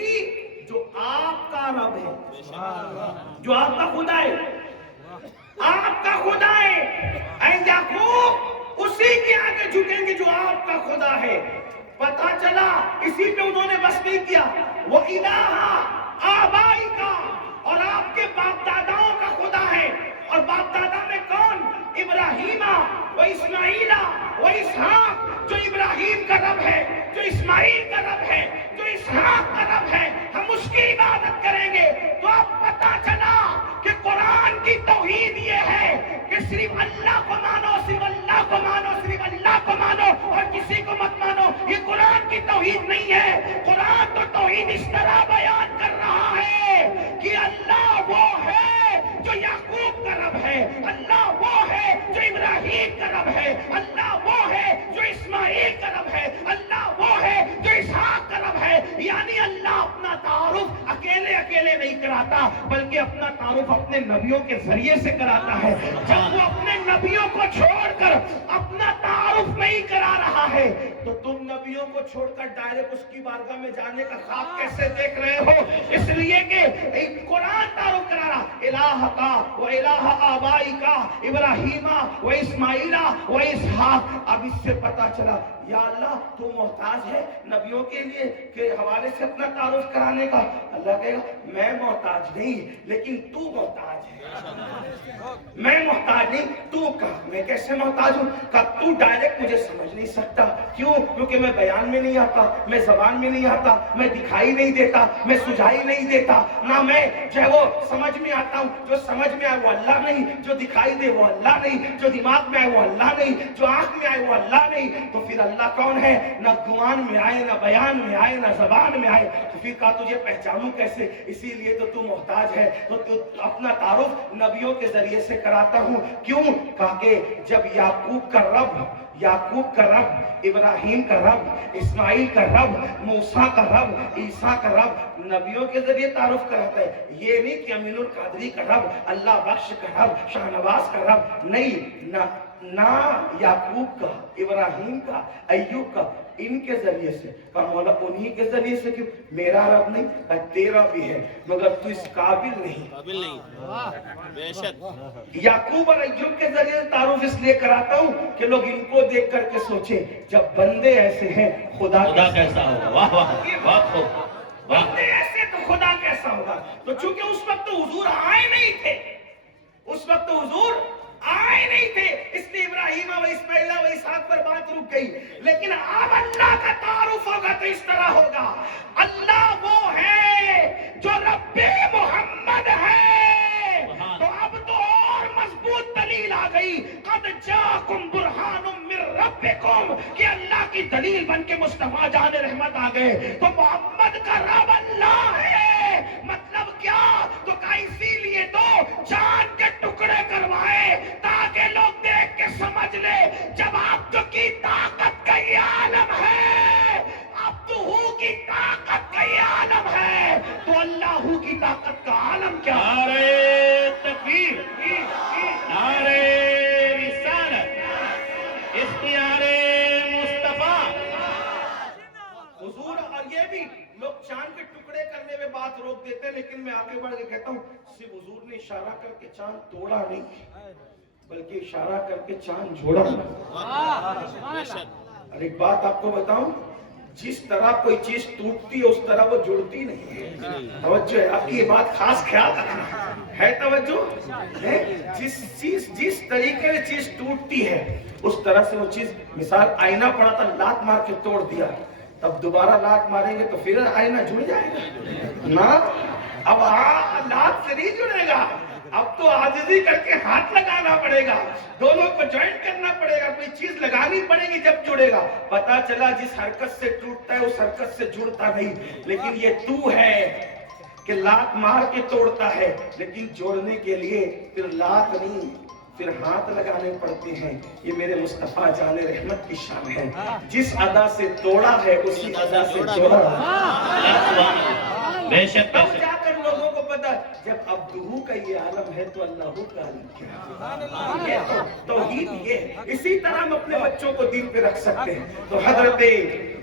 جو آپ کا رب ہے، جو آپ کا خدا ہے، آپ کا خدا ہے۔ اے یعقوب اسی کے آگے جھکیں گے جو آپ کا خدا ہے۔ پتہ چلا اسی پہ انہوں نے بس نہیں کیا، وہ الہ آبائی کا، اور آپ کے باپ داداؤں کا خدا ہے۔ اور باپ دادا میں کون؟ ابراہیمہ و اسماعیلہ و اسحاق۔ جو ابراہیم کا رب ہے، جو اسماعیل کا رب ہے، جو اسحاق کا رب ہے، ہم اس کی عبادت کریں گے۔ تو اب پتہ چلا کہ قرآن کی توحید یہ ہے کہ صرف اللہ کو مانو، صرف اللہ کو مانو، صرف اللہ کو مانو اور کسی کو مت مانو۔ یہ قرآن کی توحید نہیں ہے۔ قرآن تو توحید اس طرح بیان کر رہا ہے کہ اللہ وہ ہے جو یعقوب کا رب ہے، اللہ وہ ہے جو ابراہیم کا رب ہے، اللہ وہ ہے جو اسماعیل کا رب ہے، اللہ وہ ہے جو اسحاق کا رب ہے۔ یعنی اللہ اپنا تعارف اکیلے اکیلے نہیں کراتا، بلکہ اپنا تعارف اپنے نبیوں کے ذریعے سے کراتا ہے۔ جب وہ اپنے نبیوں کو چھوڑ کر اپنا تعارف نہیں کرا رہا ہے تو تم نبیوں کو چھوڑ کر ڈائریکٹ اس کی بارگاہ میں جانے کا خواب کیسے دیکھ رہے ہو؟ اس لیے کہ قرآن تعارف کرا رہا، الہ کا و الہ آبائی کا، ابراہیمہ و اسماعیلہ و اسحاق۔ اب اس سے پتا چلا یا اللہ تو محتاج ہے نبیوں کے لیے کہ حوالے سے اپنا تعارف کرانے کا؟ اللہ کہے گا میں محتاج نہیں لیکن تو محتاج ہے۔ میں محتاج نہیں، تو کہا میں کیسے محتاج ہوں؟ کہا تو ڈائریکٹ مجھے سمجھ نہیں سکتا۔ کیوں؟ کیونکہ میں بیان میں نہیں آتا، میں زبان میں نہیں آتا، میں دکھائی نہیں دیتا، میں سجائی نہیں دیتا، نہ میں جو ہے وہ سمجھ میں آتا ہوں۔ جو سمجھ میں آئے وہ اللہ نہیں، جو دکھائی دے وہ اللہ نہیں، جو دماغ میں آئے وہ اللہ نہیں، جو آنکھ میں آئے وہ اللہ نہیں۔ تو پھر اللہ کون ہے؟ نہ گمان میں آئے، نہ بیان میں آئے، نہ زبان میں آئے۔ تو پھر کہا تجھے پہچانوں کیسے؟ اسی لیے تو محتاج ہے، تو اپنا تعارف نبیوں کے ذریعے سے کراتا ہوں۔ کیوں؟ کہا کہ جب یعقوب کا رب ابراہیم کا رب، اسماعیل کا رب، موسیٰ کا رب، عیسیٰ کا رب نبیوں کے ذریعے تعارف کراتا ہے، یہ نہیں کہ امین القادری کا رب، اللہ بخش کا رب، شاہ نواز کا رب نہیں، نہ یعقوب کا، ابراہیم کا، ایوب کا، ان کے ذریعے سے۔ کہا مولا انہی کے ذریعے سے کیوں؟ میرا رب نہیں، تیرا بھی ہے مگر تو اس قابل نہیں۔ بے شک یعقوب اور ایوب کے ذریعے تعارف اس لیے کراتا ہوں کہ لوگ ان کو دیکھ کر کے سوچیں جب بندے ایسے ہیں خدا کیسا ہو؟ واہ واہ واہ خوب۔ بندے ایسے تو خدا کیسا ہوگا؟ تو چونکہ اس وقت تو حضور آئے نہیں تھے، اس وقت تو حضور آئے نہیں تھے، اس لیے ابراہیم و اسماعیل و اسحاق پر بات رک گئی۔ لیکن اب اللہ کا تعارف ہوگا تو اس طرح ہوگا، اللہ وہ ہے جو رب محمد ہے۔ تو اب تو اور مضبوط دلیل آ گئی، قد جاکم برہان من ربکم، کہ اللہ کی دلیل بن کے مصطفیٰ جان رحمت آ گئے۔ تو محمد کا رب اللہ ہے، مطلب کیا؟ تو کہا اسی لیے تو چاند کے ٹکڑے کروائے تاکہ لوگ دیکھ کے سمجھ لے جب آپ تو کی طاقت کا یہ عالم ہے، اب تو ہو کی طاقت کا یہ عالم ہے، تو اللہ ہو کی طاقت کا عالم کیا؟ نعرہ تکبیر، نعرہ رسالت، اختیار مصطفیٰ۔ حضور اور یہ بھی لوگ چاند کے ٹکڑے کرنے میں بات روک دیتے، لیکن میں آگے بڑھ کے کہتا ہوں صرف حضور نے اشارہ کر کے چاند توڑا نہیں بلکہ اشارہ کر کے چاند جوڑا۔ اور ایک بات آپ کو بتاؤں، جس طرح کوئی چیز ٹوٹتی ہے اس طرح وہ جڑتی نہیں ہے۔ توجہ ہے، آپ کی یہ بات خاص خیال رکھنا ہے، توجہ ہے۔ جس طریقے سے چیز ٹوٹتی ہے اس طرح سے وہ چیز، مثال آئینہ پڑا تھا لات مار کے توڑ دیا، تب دوبارہ لات ماریں گے تو پھر آئینہ جڑ جائے گا نا؟ اب لات سے نہیں جڑے گا، اب تو عاجزی کر کے ہاتھ لگانا پڑے گا، دونوں کو جوائنٹ کرنا پڑے گا، کوئی چیز لگانی پڑے گی جب جڑے گا۔ پتا چلا جس حرکت سے ٹوٹتا ہے اس حرکت سے جڑتا نہیں، لیکن یہ تو ہے کہ لات مار کے توڑتا ہے، لیکن جوڑنے کے لیے پھر لات نہیں پھر ہاتھ لگانے پڑتے ہیں۔ یہ میرے مصطفیٰ جان رحمت کی شان ہے، جس ادا سے توڑا ہے اسی ادا سے جوڑا۔ بے شک تب جا کر لوگوں کو پتا جب عبدہ کا یہ عالم ہے تو اللہ کا عالم کیا ہے۔ یہ توحید یہ ہے۔ اسی طرح ہم اپنے بچوں کو دین پہ رکھ سکتے ہیں۔ تو حضرت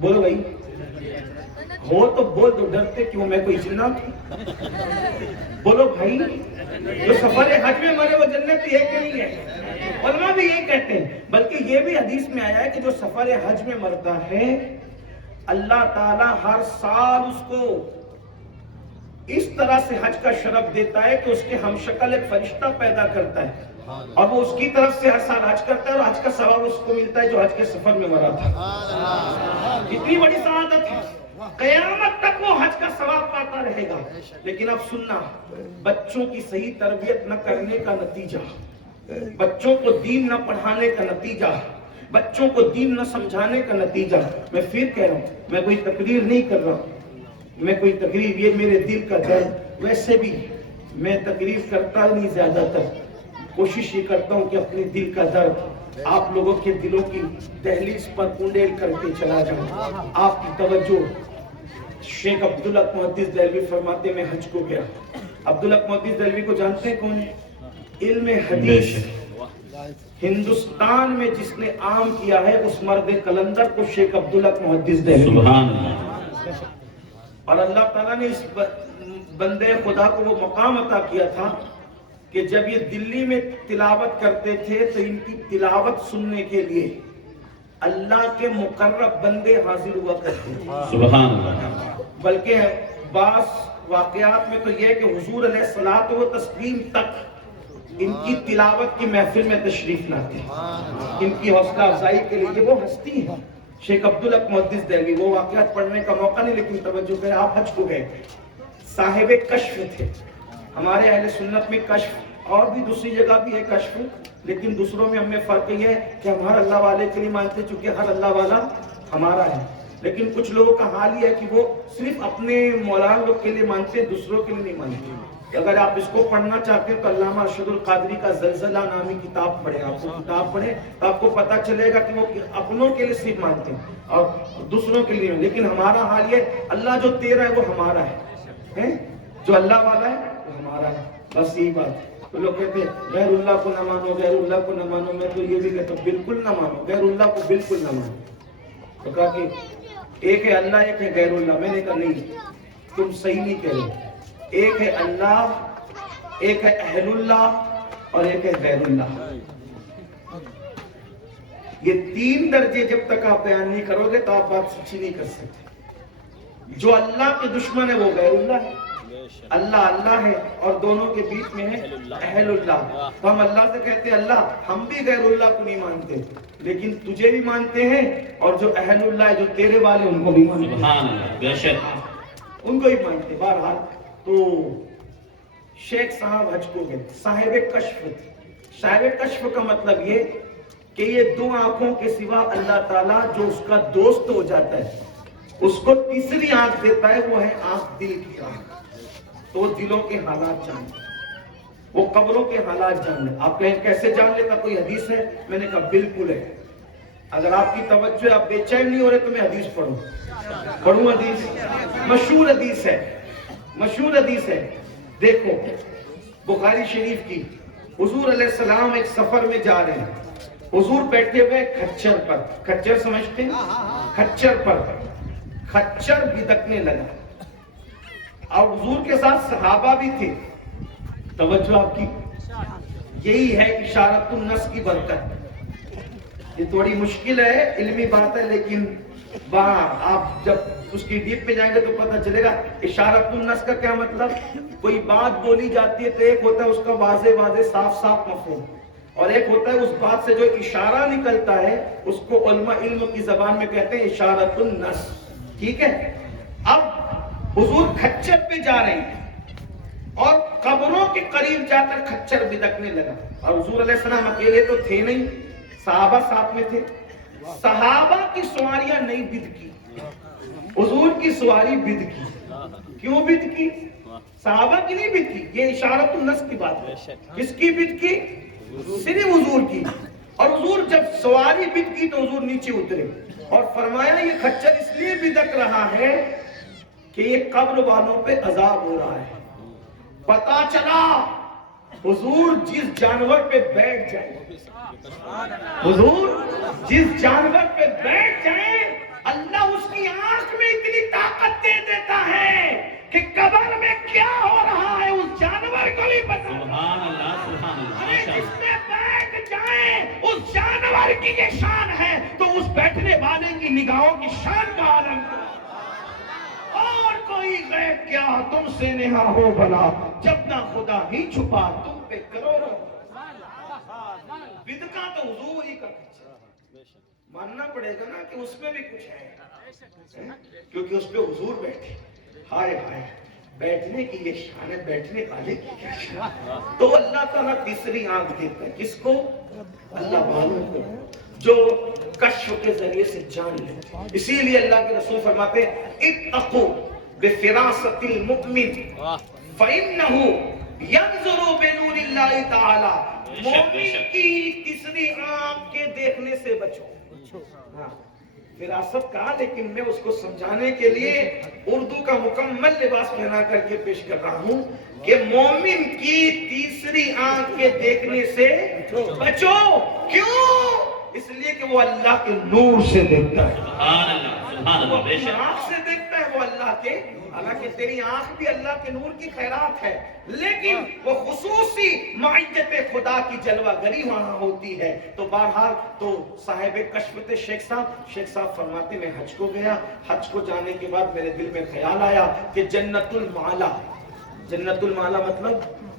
بولو بھائی ہو تو بول دو، ڈرتے کیوں؟ میں کوئی جنات ہوں؟ بولو بھائی جو سفر حج میں مرے وہ جنت ہے کہ نہیں ہے؟ علماء بھی یہی کہتے ہیں، بلکہ یہ بھی حدیث میں آیا ہے کہ جو سفر حج میں مرتا ہے اللہ تعالیٰ ہر سال اس کو اس طرح سے حج کا شرف دیتا ہے کہ اس کے ہم شکل ایک فرشتہ پیدا کرتا ہے اور وہ اس کی طرف سے ہر سال حج کرتا ہے اور حج کا ثواب اس کو ملتا ہے جو حج کے سفر میں مرا تھا۔ اتنی بڑی سعادت ہے، قیامت تک وہ حج کا ثواب پاتا رہے گا۔ لیکن اب سننا، بچوں کی صحیح تربیت نہ کرنے کا نتیجہ، بچوں کو دین نہ پڑھانے کا نتیجہ، بچوں کو دین نہ سمجھانے کا نتیجہ، میں پھر کہہ رہا ہوں، میں کوئی تقریر نہیں کر رہا ہوں، میں کوئی تقریر، یہ میرے دل کا درد، ویسے بھی میں تقریر کرتا نہیں، زیادہ تر کوشش یہ کرتا ہوں کہ اپنے دل کا درد آپ لوگوں کے دلوں کی دہلیز پر کنڈیل کر کے چلا جاؤں۔ آپ کی توجہ، شیخ عبدالحق محدث دہلوی فرماتے میں حج کو گیا۔ عبدالحق محدث دہلوی کو جانتے ہیں کون ہے؟ علم حدیث ہندوستان میں جس نے عام کیا ہے اس مرد قلندر کو شیخ عبدالحق محدث دہلوی۔ سبحان اللہ۔ اور اللہ تعالیٰ نے اس بندے خدا کو وہ مقام عطا کیا تھا کہ جب یہ دلی میں تلاوت کرتے تھے تو ان کی تلاوت سننے کے لیے اللہ کے مقرب بندے حاضر ہوا کرتے تھے۔ سبحان اللہ۔ بلکہ بعض واقعات میں تو یہ ہے کہ حضور علیہ الصلوۃ والتسلیم تک ان کی تلاوت کی محفل میں تشریف لاتے ہیں۔ ان کی حوصلہ افزائی کے لیے وہ ہستی ہے شیخ عبدالحق محدث دہلوی۔ وہ واقعات پڑھنے کا موقع نہیں، لیکن توجہ کریں، آپ حج کو گئے، صاحب کشف تھے۔ ہمارے اہل سنت میں کشف اور بھی دوسری جگہ بھی ہے کشف، لیکن دوسروں میں ہمیں فرق یہ ہے کہ ہم ہر اللہ والے کے لیے مانتے، چونکہ ہر اللہ والا ہمارا ہے۔ لیکن کچھ لوگوں کا حال یہ ہے کہ وہ صرف اپنے مولانا لوگ کے لیے مانتے، دوسروں کے لیے نہیں مانتے۔ اگر آپ اس کو پڑھنا چاہتے ہیں تو علامہ ارشد القادری کا زلزلہ نامی کتاب پڑھیں، آپ کو کتاب پڑھیں تو آپ کو پتہ چلے گا کہ وہ اپنوں کے لیے صرف مانتے ہیں اور دوسروں کے لیے۔ لیکن ہمارا حال یہ، اللہ جو تیرا ہے وہ ہمارا ہے، جو اللہ والا ہے وہ ہمارا ہے، بس یہی بات ہے۔ تو لوگ کہتے ہیں غیر اللہ کو نہ مانو، غیر اللہ کو نہ مانو، میں تو یہ بھی کہتا ہوں بالکل نہ مانو، غیر اللہ کو بالکل نہ مانو۔ تو کہا کہ ایک ہے اللہ، ایک ہے غیر اللہ۔ میں نے کہا نہیں، تم صحیح نہیں کہہ رہے، ایک ہے اللہ، ایک ہے اہل اللہ اور ایک ہے غیر اللہ۔ یہ تین درجے جب تک آپ بیان نہیں کرو گے تو آپ بات سچی نہیں کر سکتے۔ جو اللہ کے دشمن ہے وہ غیر اللہ ہے، اللہ اللہ ہے اور دونوں کے بیچ میں ہے اہل اللہ۔ تو ہم اللہ سے کہتے ہیں اللہ ہم بھی غیر اللہ کو نہیں مانتے، لیکن تجھے بھی مانتے ہیں، اور جو اہل اللہ ہے جو تیرے والے ان کو بھی مانتے ہیں، سبحان اللہ، بے شک ان کو ہی مانتے۔ بہرحال تو شیخ صاحب حج کو گئے، صاحب کشف تھے۔ صاحب کشف کا مطلب یہ کہ یہ دو آنکھوں کے سوا اللہ تعالیٰ جو اس کا دوست ہو جاتا ہے اس کو تیسری آنکھ دیتا ہے، وہ ہے آنکھ دل کی آنکھ۔ تو وہ دلوں کے حالات جانتے، وہ قبروں کے حالات جانتے۔ آپ کہیں کیسے جان لیتا؟ کوئی حدیث ہے؟ میں نے کہا بالکل ہے۔ اگر آپ کی توجہ، آپ بے چین نہیں ہو رہے تو میں حدیث پڑھوں حدیث، مشہور حدیث ہے، مشہور حدیث ہے۔ دیکھو بخاری شریف کی، حضور علیہ السلام ایک سفر میں جا رہے ہیں، حضور بیٹھے ہوئے کھچر پر، کھچر سمجھتے ہیں؟ کھچر پر، کھچر بھدکنے لگا اور حضور کے ساتھ صحابہ بھی تھے۔ توجہ آپ کی، یہی ہے اشارت النص کی برکت۔ یہ تھوڑی مشکل ہے، علمی بات ہے، لیکن آپ جب اس کی ڈیپ میں جائیں گے تو پتہ چلے گا اشارت النص کا کیا مطلب۔ کوئی بات بولی جاتی ہے تو ایک ہوتا ہے اس کا واضح صاف مفہوم، اور ایک ہوتا ہے اس بات سے جو اشارہ نکلتا ہے اس کو علماء علم کی زبان میں کہتے ہیں اشارت النص، ٹھیک ہے۔ اب حضور کھچر پہ جا رہے ہیں اور قبروں کے قریب جا کر کھچر بھدکنے لگا، اور حضور علیہ السلام اکیلے تو تھے نہیں، صحابہ ساتھ میں تھے۔ صحابہ کی سواریاں نہیں بھدکی، حضور کی سواری بھدکی۔ کیوں بھدکی؟ صحابہ کی نہیں بھدکی، یہ اشارت النص کی بات ہے۔ کس کی بھدکی؟ صرف حضور کی۔ اور حضور جب سواری بھدکی تو حضور نیچے اترے اور فرمایا یہ کھچر اس لیے بھدک رہا ہے کہ یہ قبر والوں پہ عذاب ہو رہا ہے۔ پتا چلا حضور جس جانور پہ بیٹھ جائے، حضور جس جانور پہ بیٹھ جائے اللہ اس کی دعوت دے دیتا ہے کہ قبر میں کیا ہو رہا ہے اس جانور کو بھی پتا. سبحان اللہ سبحان اللہ ارے ماشاء جس اللہ. میں بیٹھ جائیں اس جانور کی یہ شان ہے تو اس بیٹھنے والے کی نگاہوں کی شان کا عالم ہے. اور کوئی غیب کیا تم سے نہا ہو بھلا جب نہ خدا ہی چھپا تم پہ کروڑوں. بدکا تو حضور ہی کا ماننا پڑے گا نا کہ اس میں بھی کچھ ہے کیونکہ اس پہ حضور بیٹھے. ہائے ہائے بیٹھنے کی یہ شان ہے, بیٹھنے والے کی کیا شان. تو اللہ تعالیٰ تیسری آنکھ دیتا ہے کس کو؟ اللہ والوں کو جو کشف کے ذریعے سے جان لے. اسی لیے اللہ کے رسول فرماتے ہیں اتقوا بفراست المؤمن فإنه ينظر بنور اللہ تعالی. مومن کی تیسری آنکھ کے دیکھنے سے بچو. فراست کہا لیکن میں اس کو سمجھانے کے لیے اردو کا مکمل لباس پہنا کر کے پیش کر رہا ہوں کہ مومن کی تیسری آنکھ کے دیکھنے سے بچو. کیوں؟ اس لیے کہ وہ اللہ کے نور سے دیکھتا ہے. سبحان اللہ سبحان وہ اللہ بے اپنی شک. آنکھ سے دیکھتا ہے وہ اللہ کے. حالانکہ تیری آنکھ بھی اللہ کے نور کی خیرات ہے لیکن وہ خصوصی معیت خدا کی جلوہ گری وہاں ہوتی ہے. تو بہرحال تو صاحب کشف تھے شیخ صاحب فرماتے میں حج کو گیا. حج کو جانے کے بعد میرے دل میں خیال آیا کہ جنت المعلا مطلب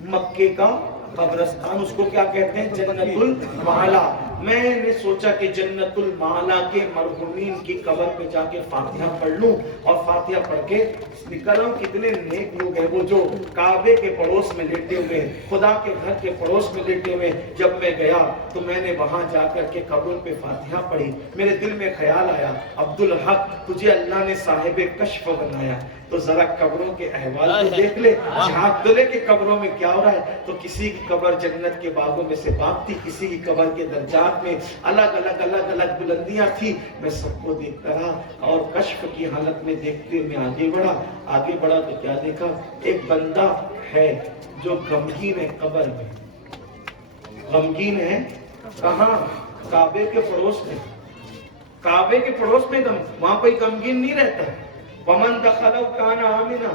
مکے کا قبرستان, اس کو کیا کہتے ہیں؟ جنت المعلا. میں نے سوچا کہ جنت المعلا کے مرحومین کی قبر پہ جا کے فاتحہ پڑھ لوں اور فاتحہ پڑھ کے نکل آؤں. کتنے نیک لوگ ہیں وہ جو کعبے کے پڑوس میں لیٹے ہوئے ہیں, خدا کے گھر کے پڑوس میں لیٹے ہوئے. جب میں گیا تو میں نے وہاں جا کر کے قبروں پہ فاتحہ پڑھی. میرے دل میں خیال آیا عبدالحق تجھے اللہ نے صاحب کشف بنایا تو ذرا قبروں کے احوال کو دیکھ لے, جھانک تو لے کہ قبروں میں کیا ہو رہا ہے. تو کسی کی قبر جنت کے باغوں میں سے باغ تھی, کسی کی قبر کے درجات میں الگ الگ بلندیاں تھی. میں سب کو دیکھتا رہا اور کشف کی حالت میں دیکھتے میں آگے بڑھا تو کیا دیکھا؟ ایک بندہ ہے جو غمگین ہے قبر میں. غمگین ہے کہاں؟ کعبے کے پڑوس میں. کعبے کے پڑوس میں وہاں کوئی غمگین نہیں رہتا. ومن دخلوا کان آمنا,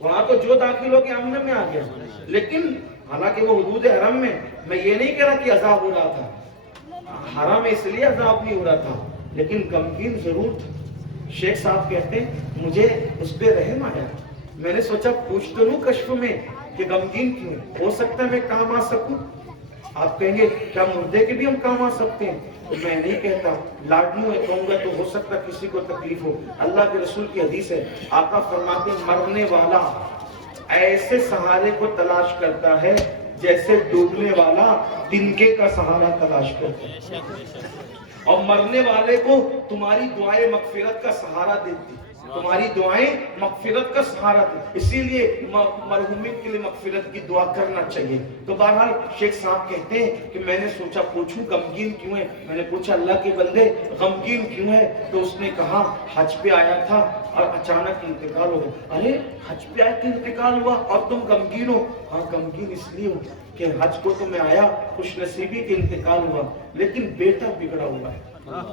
وہاں تو جو داخل ہو کے امن میں آ گیا. لیکن حالانکہ وہ حدود حرم میں یہ نہیں کہہ رہا کہ عذاب ہو رہا تھا, حرم میں اس لیے عذاب نہیں ہو رہا تھا لیکن غمگین ضرور تھا. شیخ صاحب کہتے ہیں مجھے اس پہ رحم آیا. میں نے سوچا پوچھ تو لوں کشف میں کہ غمگین کیوں ہے, ہو سکتا ہے میں کام آ سکوں. آپ کہیں گے کیا مردے کے بھی ہم کام آ سکتے ہیں؟ تو میں نہیں کہتا, لاڈنوں ہے کہوں گا تو ہو سکتا کسی کو تکلیف ہو. اللہ کے رسول کی حدیث ہے, آقا فرماتے ہیں مرنے والا ایسے سہارے کو تلاش کرتا ہے جیسے ڈوبنے والا تنکے کا سہارا تلاش کرتا ہے, اور مرنے والے کو تمہاری دعائیں مغفرت کا سہارا دیتی, تمہاری دعائیں مغفرت کا سہارا دی. اسی لیے مرحومین کے لیے مغفرت کی دعا کرنا چاہیے. تو بہرحال شیخ صاحب کہتے ہیں کہ میں نے سوچا پوچھوں غمگین کیوں ہے. میں نے پوچھا اللہ کے بندے غمگین کیوں ہے؟ تو اس نے کہا حج پہ آیا تھا اور اچانک انتقال ہو گیا. ارے حج پہ آیا تو انتقال ہوا اور تم غمگین ہو؟ ہاں غمگین اس لیے ہوں کہ حج کو تو میں آیا خوش نصیبی کے انتقال ہوا لیکن بیٹا بگڑا ہوا ہے,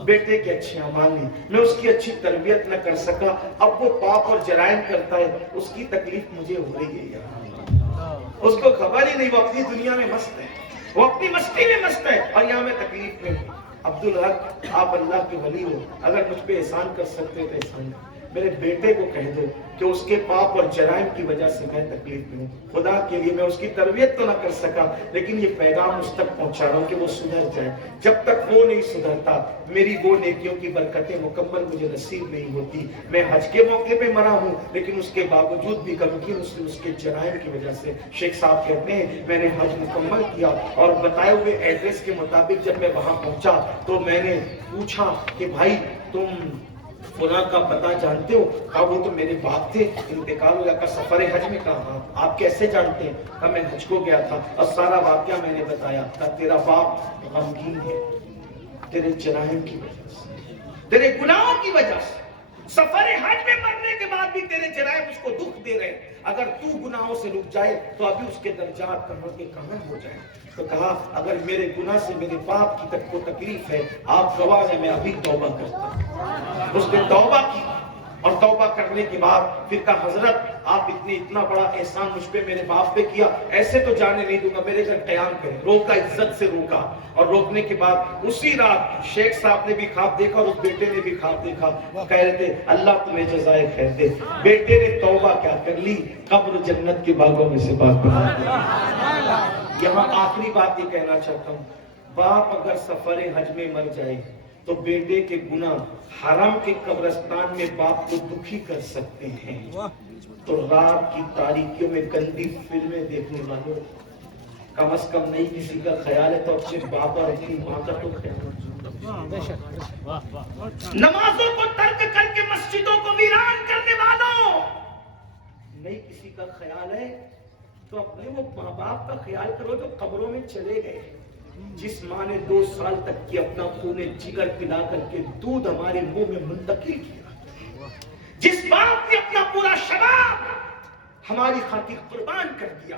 بیٹے کے اچھے اعمال نہیں, میں اس کی اچھی تربیت نہ کر سکا. اب وہ پاپ اور جرائم کرتا ہے, اس کی تکلیف مجھے ہو رہی ہے یہاں. اس کو خبر ہی نہیں, وہ اپنی دنیا میں مست ہے, وہ اپنی مستی میں مست ہے اور یہاں میں تکلیف میں ہوں. عبدالحق آپ اللہ کے ولی ہو, اگر مجھ پہ احسان کر سکتے تو احسان میرے بیٹے کو کہہ دو کہ اس کے پاپ اور جرائم کی وجہ سے میں تکلیف میں ہوں. خدا کے لیے میں اس کی تربیت تو نہ کر سکا لیکن یہ پیغام اس تک پہنچا رہا ہوں کہ وہ سدھر جائے. جب تک وہ نہیں سدھرتا میری وہ نیکیوں کی برکتیں مکمل مجھے نصیب نہیں ہوتی. میں حج کے موقع پہ مرا ہوں لیکن اس کے باوجود بھی غمگین اس کے جرائم کی وجہ سے. شیخ صاحب کہتے ہیں میں نے حج مکمل کیا اور بتائے ہوئے ایڈریس کے مطابق جب میں وہاں پہنچا تو میں نے پوچھا کہ بھائی تم فلاں کا پتہ جانتے ہو؟ کہا وہ تو میرے باپ تھے, انتقال ہو گیا. کا سفر حج میں کہا آپ کیسے جانتے ہیں؟ کہا میں حج کو گیا تھا اور سارا واقعہ میں نے بتایا. کہا تیرا باپ غمگین ہے تیرے جرائم کی وجہ سے, تیرے گناہوں کی وجہ سے. سفر حج میں مرنے کے بعد بھی تیرے جرائم اس کو دکھ دے رہے. اگر تو گناہوں سے رک جائے تو ابھی اس کے درجات کہاں کے کہاں ہو جائیں. تو کہا اگر میرے گناہ سے میرے باپ کی تک کو تکلیف ہے آپ گواہ ہیں, میں ابھی توبہ کرتا ہوں. اس نے توبہ کی اور توبہ کرنے کے بعد پھر کہا حضرت آپ اتنا بڑا احسان مجھ پہ میرے باپ پہ کیا، ایسے تو جانے نہیں دوں گا، میرے گھر قیام کریں۔ روکا، عزت سے روکا، اور روکنے کے بعد اسی رات شیخ صاحب نے بھی خواب دیکھا اور اس بیٹے نے بھی خواب دیکھا، کہہ رہے تھے اللہ تمہیں جزائے خیر دے۔ بیٹے نے توبہ کیا کر لی، قبر جنت کے باغوں میں سے باغ بنا دیا۔ یہاں آخری بات یہ کہنا چاہتا ہوں، باپ اگر سفر حج میں مر جائے تو بیٹے کے گناہ حرم کے قبرستان میں باپ کو دکھی کر سکتے ہیں۔ تو رات کی تاریکیوں میں گندی فلمیں دیکھنے والوں، کم از کم نہیں کسی کا خیال ہے تو اپنے باپ اور اپنی ماں کا تو خیال۔ نمازوں کو ترک کر کے مسجدوں کو ویران کرنے والوں، نہیں کسی کا خیال ہے تو اپنے وہ ماں باپ کا خیال کرو جو قبروں میں چلے گئے۔ جس ماں نے 2 سال تک کی اپنا خون جگر پلا کر کے دودھ ہمارے منہ میں منتقل کیا، جس باپ نے اپنا پورا شباب ہماری خاطر قربان کر دیا،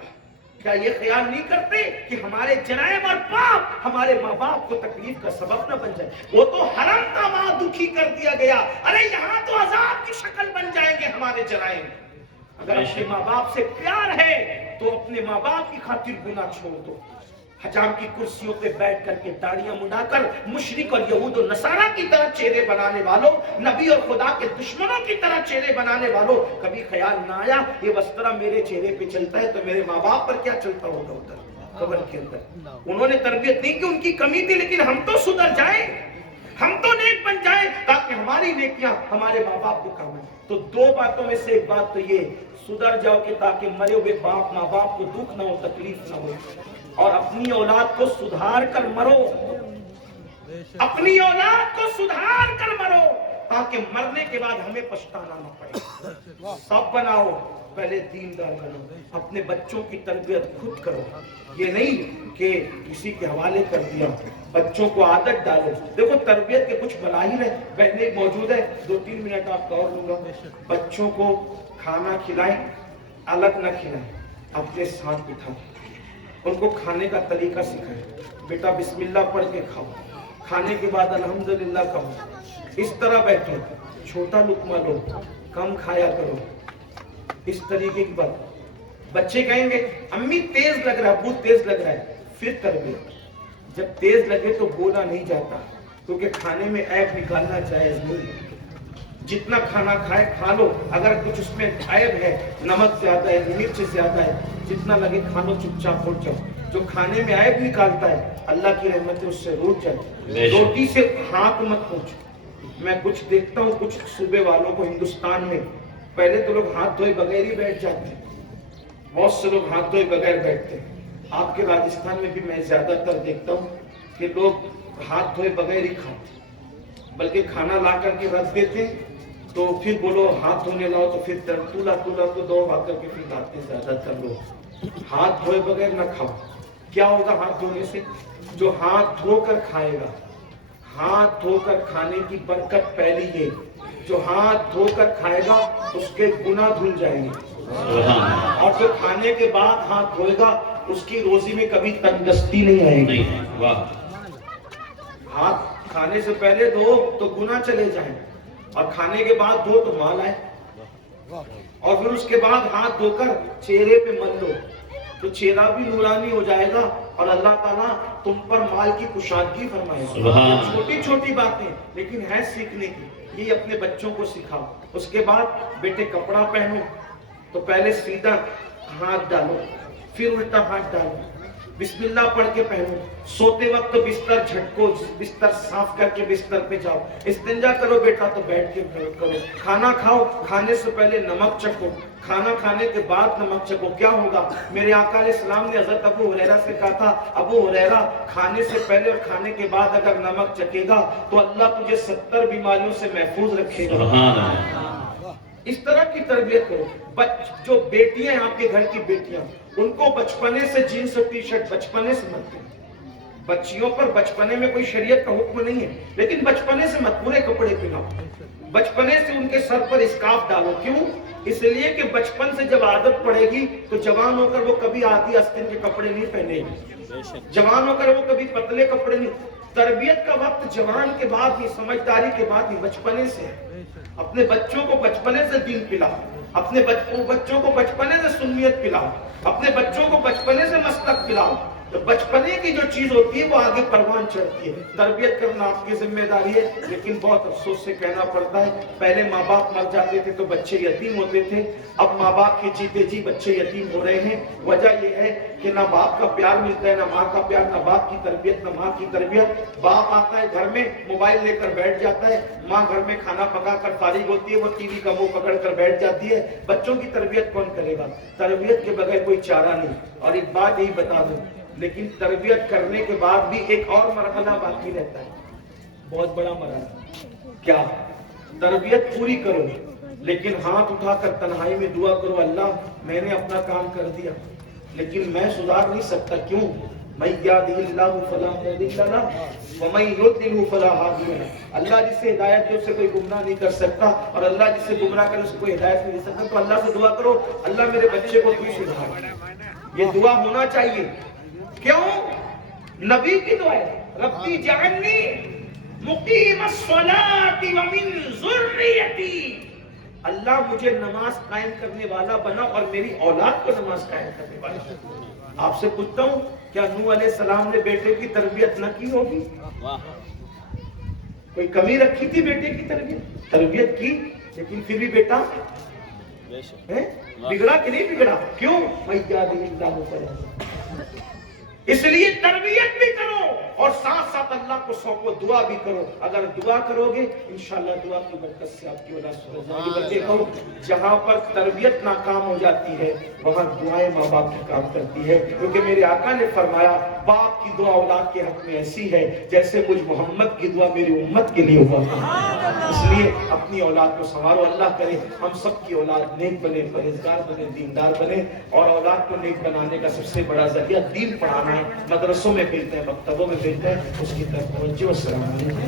کیا یہ خیال نہیں کرتے کہ ہمارے جرائم اور پاپ ہمارے ماں باپ کو تکلیف کا سبب نہ بن جائے؟ وہ تو حرم کا ماں دکھی کر دیا گیا، ارے یہاں تو عذاب کی شکل بن جائیں گے ہمارے جرائم۔ اگر اپنے ماں باپ سے پیار ہے تو اپنے ماں باپ کی خاطر گناہ چھوڑ دو۔ حجام کی کرسیوں پہ بیٹھ کر کے داڑیاں منڈا کر مشرک اور یہود و نصارہ کی طرح چہرے بنانے والوں، نبی اور خدا کے دشمنوں کی طرح چہرے بنانے والوں، کبھی خیال نہ آیا یہ وسترا میرے چہرے پہ چلتا ہے تو میرے ماں باپ پر کیا چلتا ہوگا ادھر قبر کے اندر؟ انہوں نے تربیت نہیں کی، ان کی کمی تھی، لیکن ہم تو سدھر جائیں، ہم تو نیک بن جائیں تاکہ ہماری نیکیاں ہمارے ماں باپ کو کام آئیں۔ تو 2 باتوں میں سے ایک بات تو یہ، سدھر جاؤ کہ تاکہ مرے ہوئے باپ ماں باپ کو دکھ نہ ہو، تکلیف نہ ہو، اور اپنی اولاد کو سدھار کر مرو، اپنی اولاد کو سدھار کر مرو تاکہ مرنے کے بعد ہمیں پچھتانا نہ پڑے۔ سب بناؤ، پہلے دیندار بنو، اپنے بچوں کی تربیت خود کرو، یہ نہیں کہ کسی کے حوالے کر دیا۔ بچوں کو عادت ڈالو۔ دیکھو تربیت کے کچھ مراحل ہیں، بہنیں موجود ہے، 2-3 منٹ آپ کا اور لوں گا۔ بچوں کو کھانا کھلائیں، الگ نہ کھلائیں، اپنے ساتھ بٹھا، ان کو کھانے کا طریقہ سکھائیں۔ بیٹا بسم اللہ پڑھ کے کھاؤ، کھانے کے بعد الحمدللہ کہو، اس طرح بیٹھو، چھوٹا لقمہ لو، کم کھایا کرو، اس طریقے کی بات۔ بچے کہیں گے امی تیز لگ رہا ہے، ابو تیز لگ رہا ہے، پھر تربیت۔ جب تیز لگے تو بولا نہیں جاتا، کیونکہ کھانے میں عیب نکالنا جائز نہیں۔ جتنا کھانا کھائے کھا لو، اگر کچھ اس میں عیب ہے، نمک زیادہ ہے، مرچ زیادہ ہے، جتنا لگے کھا لو، چپ چاپ اٹھ جاؤ۔ جو کھانے میں عیب نکالتا ہے اللہ کی رحمت اس سے روٹ جائے۔ روٹی سے ہاتھ مت پوچھو۔ میں کچھ دیکھتا ہوں کچھ صوبے والوں کو ہندوستان میں، پہلے تو لوگ ہاتھ دھوئے بغیر ہی بیٹھ جاتے ہیں، بہت سے لوگ ہاتھ دھوئے بغیر بیٹھتے ہیں۔ آپ کے راجستھان میں بھی میں زیادہ تر دیکھتا ہوں کہ لوگ ہاتھ دھوئے بغیر ہی کھاتے، بلکہ کھانا لا کر کے رکھ دیتے تو پھر بولو ہاتھ دھونے لاؤ تو پھر تولا تو دو بھاگ کر کے پھر لاتے ہیں۔ زیادہ تر لوگ ہاتھ دھوئے بغیر نہ کھاؤ۔ کیا ہوگا ہاتھ دھونے سے؟ جو ہاتھ دھو کر کھائے گا، ہاتھ دھو کر کھانے کی برکت پہلی ہے، جو ہاتھ دھو کر کھائے گا اس کے گناہ دھل جائیں گے، اور جو کھانے کے بعد ہاتھ دھوئے گا اس کی روزی میں کبھی تنگستی نہیں آئے گی۔ ہاتھ کھانے سے پہلے دھو تو گناہ چلے جائیں، اور کھانے کے بعد دھو تو مال آئے، اور پھر اس کے بعد ہاتھ دھو کر چہرے پہ مل لو تو چہرہ بھی نورانی ہو جائے گا، اور اللہ تعالیٰ تم پر مال کی کشادگی فرمائے گا۔ چھوٹی چھوٹی باتیں لیکن ہے سیکھنے کی، یہ اپنے بچوں کو سکھاؤ۔ اس کے بعد بیٹے کپڑا پہنو تو پہلے سیدھا ہاتھ ڈالو، پھر الٹا ہاتھ ڈالو، بسم اللہ پڑھ کے پہنو۔ سوتے وقت بستر جھٹکو، بستر صاف کر کے بستر پہ جاؤ۔ استنجا کرو بیٹا تو بیٹھ کے کرو۔ کھانا کھاؤ، کھانے سے پہلے نمک چکھو، کھانا کھانے کے بعد نمک چکھو۔ کیا ہوگا؟ میرے آقا علیہ السلام نے حضرت ابو ہریرہ سے کہا تھا، ابو ہریرہ کھانے سے پہلے اور کھانے کے بعد اگر نمک چکھے گا تو اللہ تجھے 70 بیماریوں سے محفوظ رکھے گا۔ اس طرح کی تربیت کرو۔ جو بیٹیاں ہیں آپ کے گھر کی بیٹیاں، ان کو بچپنے سے جینس اور ٹی شرٹ بچپنے سے مت دیں۔ بچیوں پر بچپنے میں کوئی شریعت کا حکم نہیں ہے، لیکن بچپنے سے مت پورے کپڑے پہناؤ۔ بچپنے سے ان کے سر پر اسکارف ڈالو۔ کیوں؟ اس لیے کہ بچپن سے جب عادت پڑے گی تو جوان ہو کر وہ کبھی آدھی آستین کے کپڑے نہیں پہنے گی، جوان ہو کر وہ کبھی پتلے کپڑے نہیں۔ تربیت کا وقت جوان کے بعد ہی، سمجھداری کے بعد ہی، بچپنے سے. اپنے بچوں کو بچپنے سے دین پلاؤ، اپنے بچوں کو بچپنے سے سنیت پلاؤ، اپنے بچوں کو بچپنے سے مسلک پلاؤ. تو بچپنے کی جو چیز ہوتی ہے وہ آگے پروان چڑھتی ہے. تربیت کرنا آپ کی ذمہ داری ہے. لیکن بہت افسوس سے کہنا پڑتا ہے، پہلے ماں باپ مر جاتے تھے تو بچے یتیم ہوتے تھے. اب ماں باپ کے جیتے جی بچے یتیم ہو رہے ہیں. وجہ یہ ہے کہ نہ باپ کا پیار ملتا ہے، نہ ماں کا پیار، نہ باپ کی تربیت، نہ ماں کی تربیت. باپ آتا ہے گھر میں، موبائل لے کر بیٹھ جاتا ہے. ماں گھر میں کھانا پکا کر فارغ ہوتی ہے، وہ ٹی وی کا منہ پکڑ کر بیٹھ جاتی ہے. بچوں کی تربیت کون کرے گا؟ تربیت کے بغیر کوئی چارہ نہیں. اور ایک بات یہی بتا دوں، لیکن تربیت کرنے کے بعد بھی ایک اور مرحلہ باقی رہتا ہے، بہت بڑا مرحلہ. کیا؟ تربیت پوری کرو لیکن ہاتھ اٹھا کر تنہائی میں دعا کرو، اللہ میں نے اپنا کام کر دیا لیکن میں سدھار نہیں سکتا. کیوں؟ من یهده اللہ فلا مضل لہ ومن یضلل فلا ہادی لہ. اللہ جس سے ہدایت دے اسے کوئی گمراہ نہیں کر سکتا، اور اللہ جس سے گمراہ کرے اسے کوئی ہدایت نہیں دے سکتا. تو اللہ سے دعا کرو، اللہ میرے بچے کو تو سدھار. یہ دعا ہونا چاہیے. کیوں؟ نبی کی دعا ہے، ربی جعلنی مقیم الصلاۃ ومن ذریتی. اللہ مجھے نماز قائم کرنے والا بنا اور میری اولاد کو نماز قائم کرنے والا بنا. آپ سے پوچھتا ہوں، کیا نوح علیہ السلام نے بیٹے کی تربیت نہ کی ہوگی؟ کوئی کمی رکھی تھی بیٹے کی تربیت؟ تربیت کی، لیکن پھر بھی بیٹا بگڑا کہ نہیں بگڑا؟ کیوں؟ اس لیے تربیت بھی کرو اور ساتھ ساتھ اللہ کو سونپو، دعا بھی کرو. اگر دعا کرو گے انشاءاللہ دعا کی برکت سے آپ کی اولاد سدھر جائے گی. بلکہ کہو جہاں پر تربیت ناکام ہو جاتی ہے وہاں دعائیں ماں باپ کی کام کرتی ہے. کیونکہ میرے آقا نے فرمایا باپ کی دعا اولاد کے حق میں ایسی ہے جیسے مجھ محمد کی دعا میری امت کے لیے ہوا. اس لیے اپنی اولاد کو سنوارو. اللہ کرے ہم سب کی اولاد نیک بنے، پرہیزگار بنے، دیندار بنے. اور اولاد کو نیک بنانے کا سب سے بڑا ذریعہ دین پڑھانا ہے. مدرسوں میں بھیجتے ہیں، مکتبوں میں بھیجتے ہیں، اس کی طرف توجہ. السلام علیکم.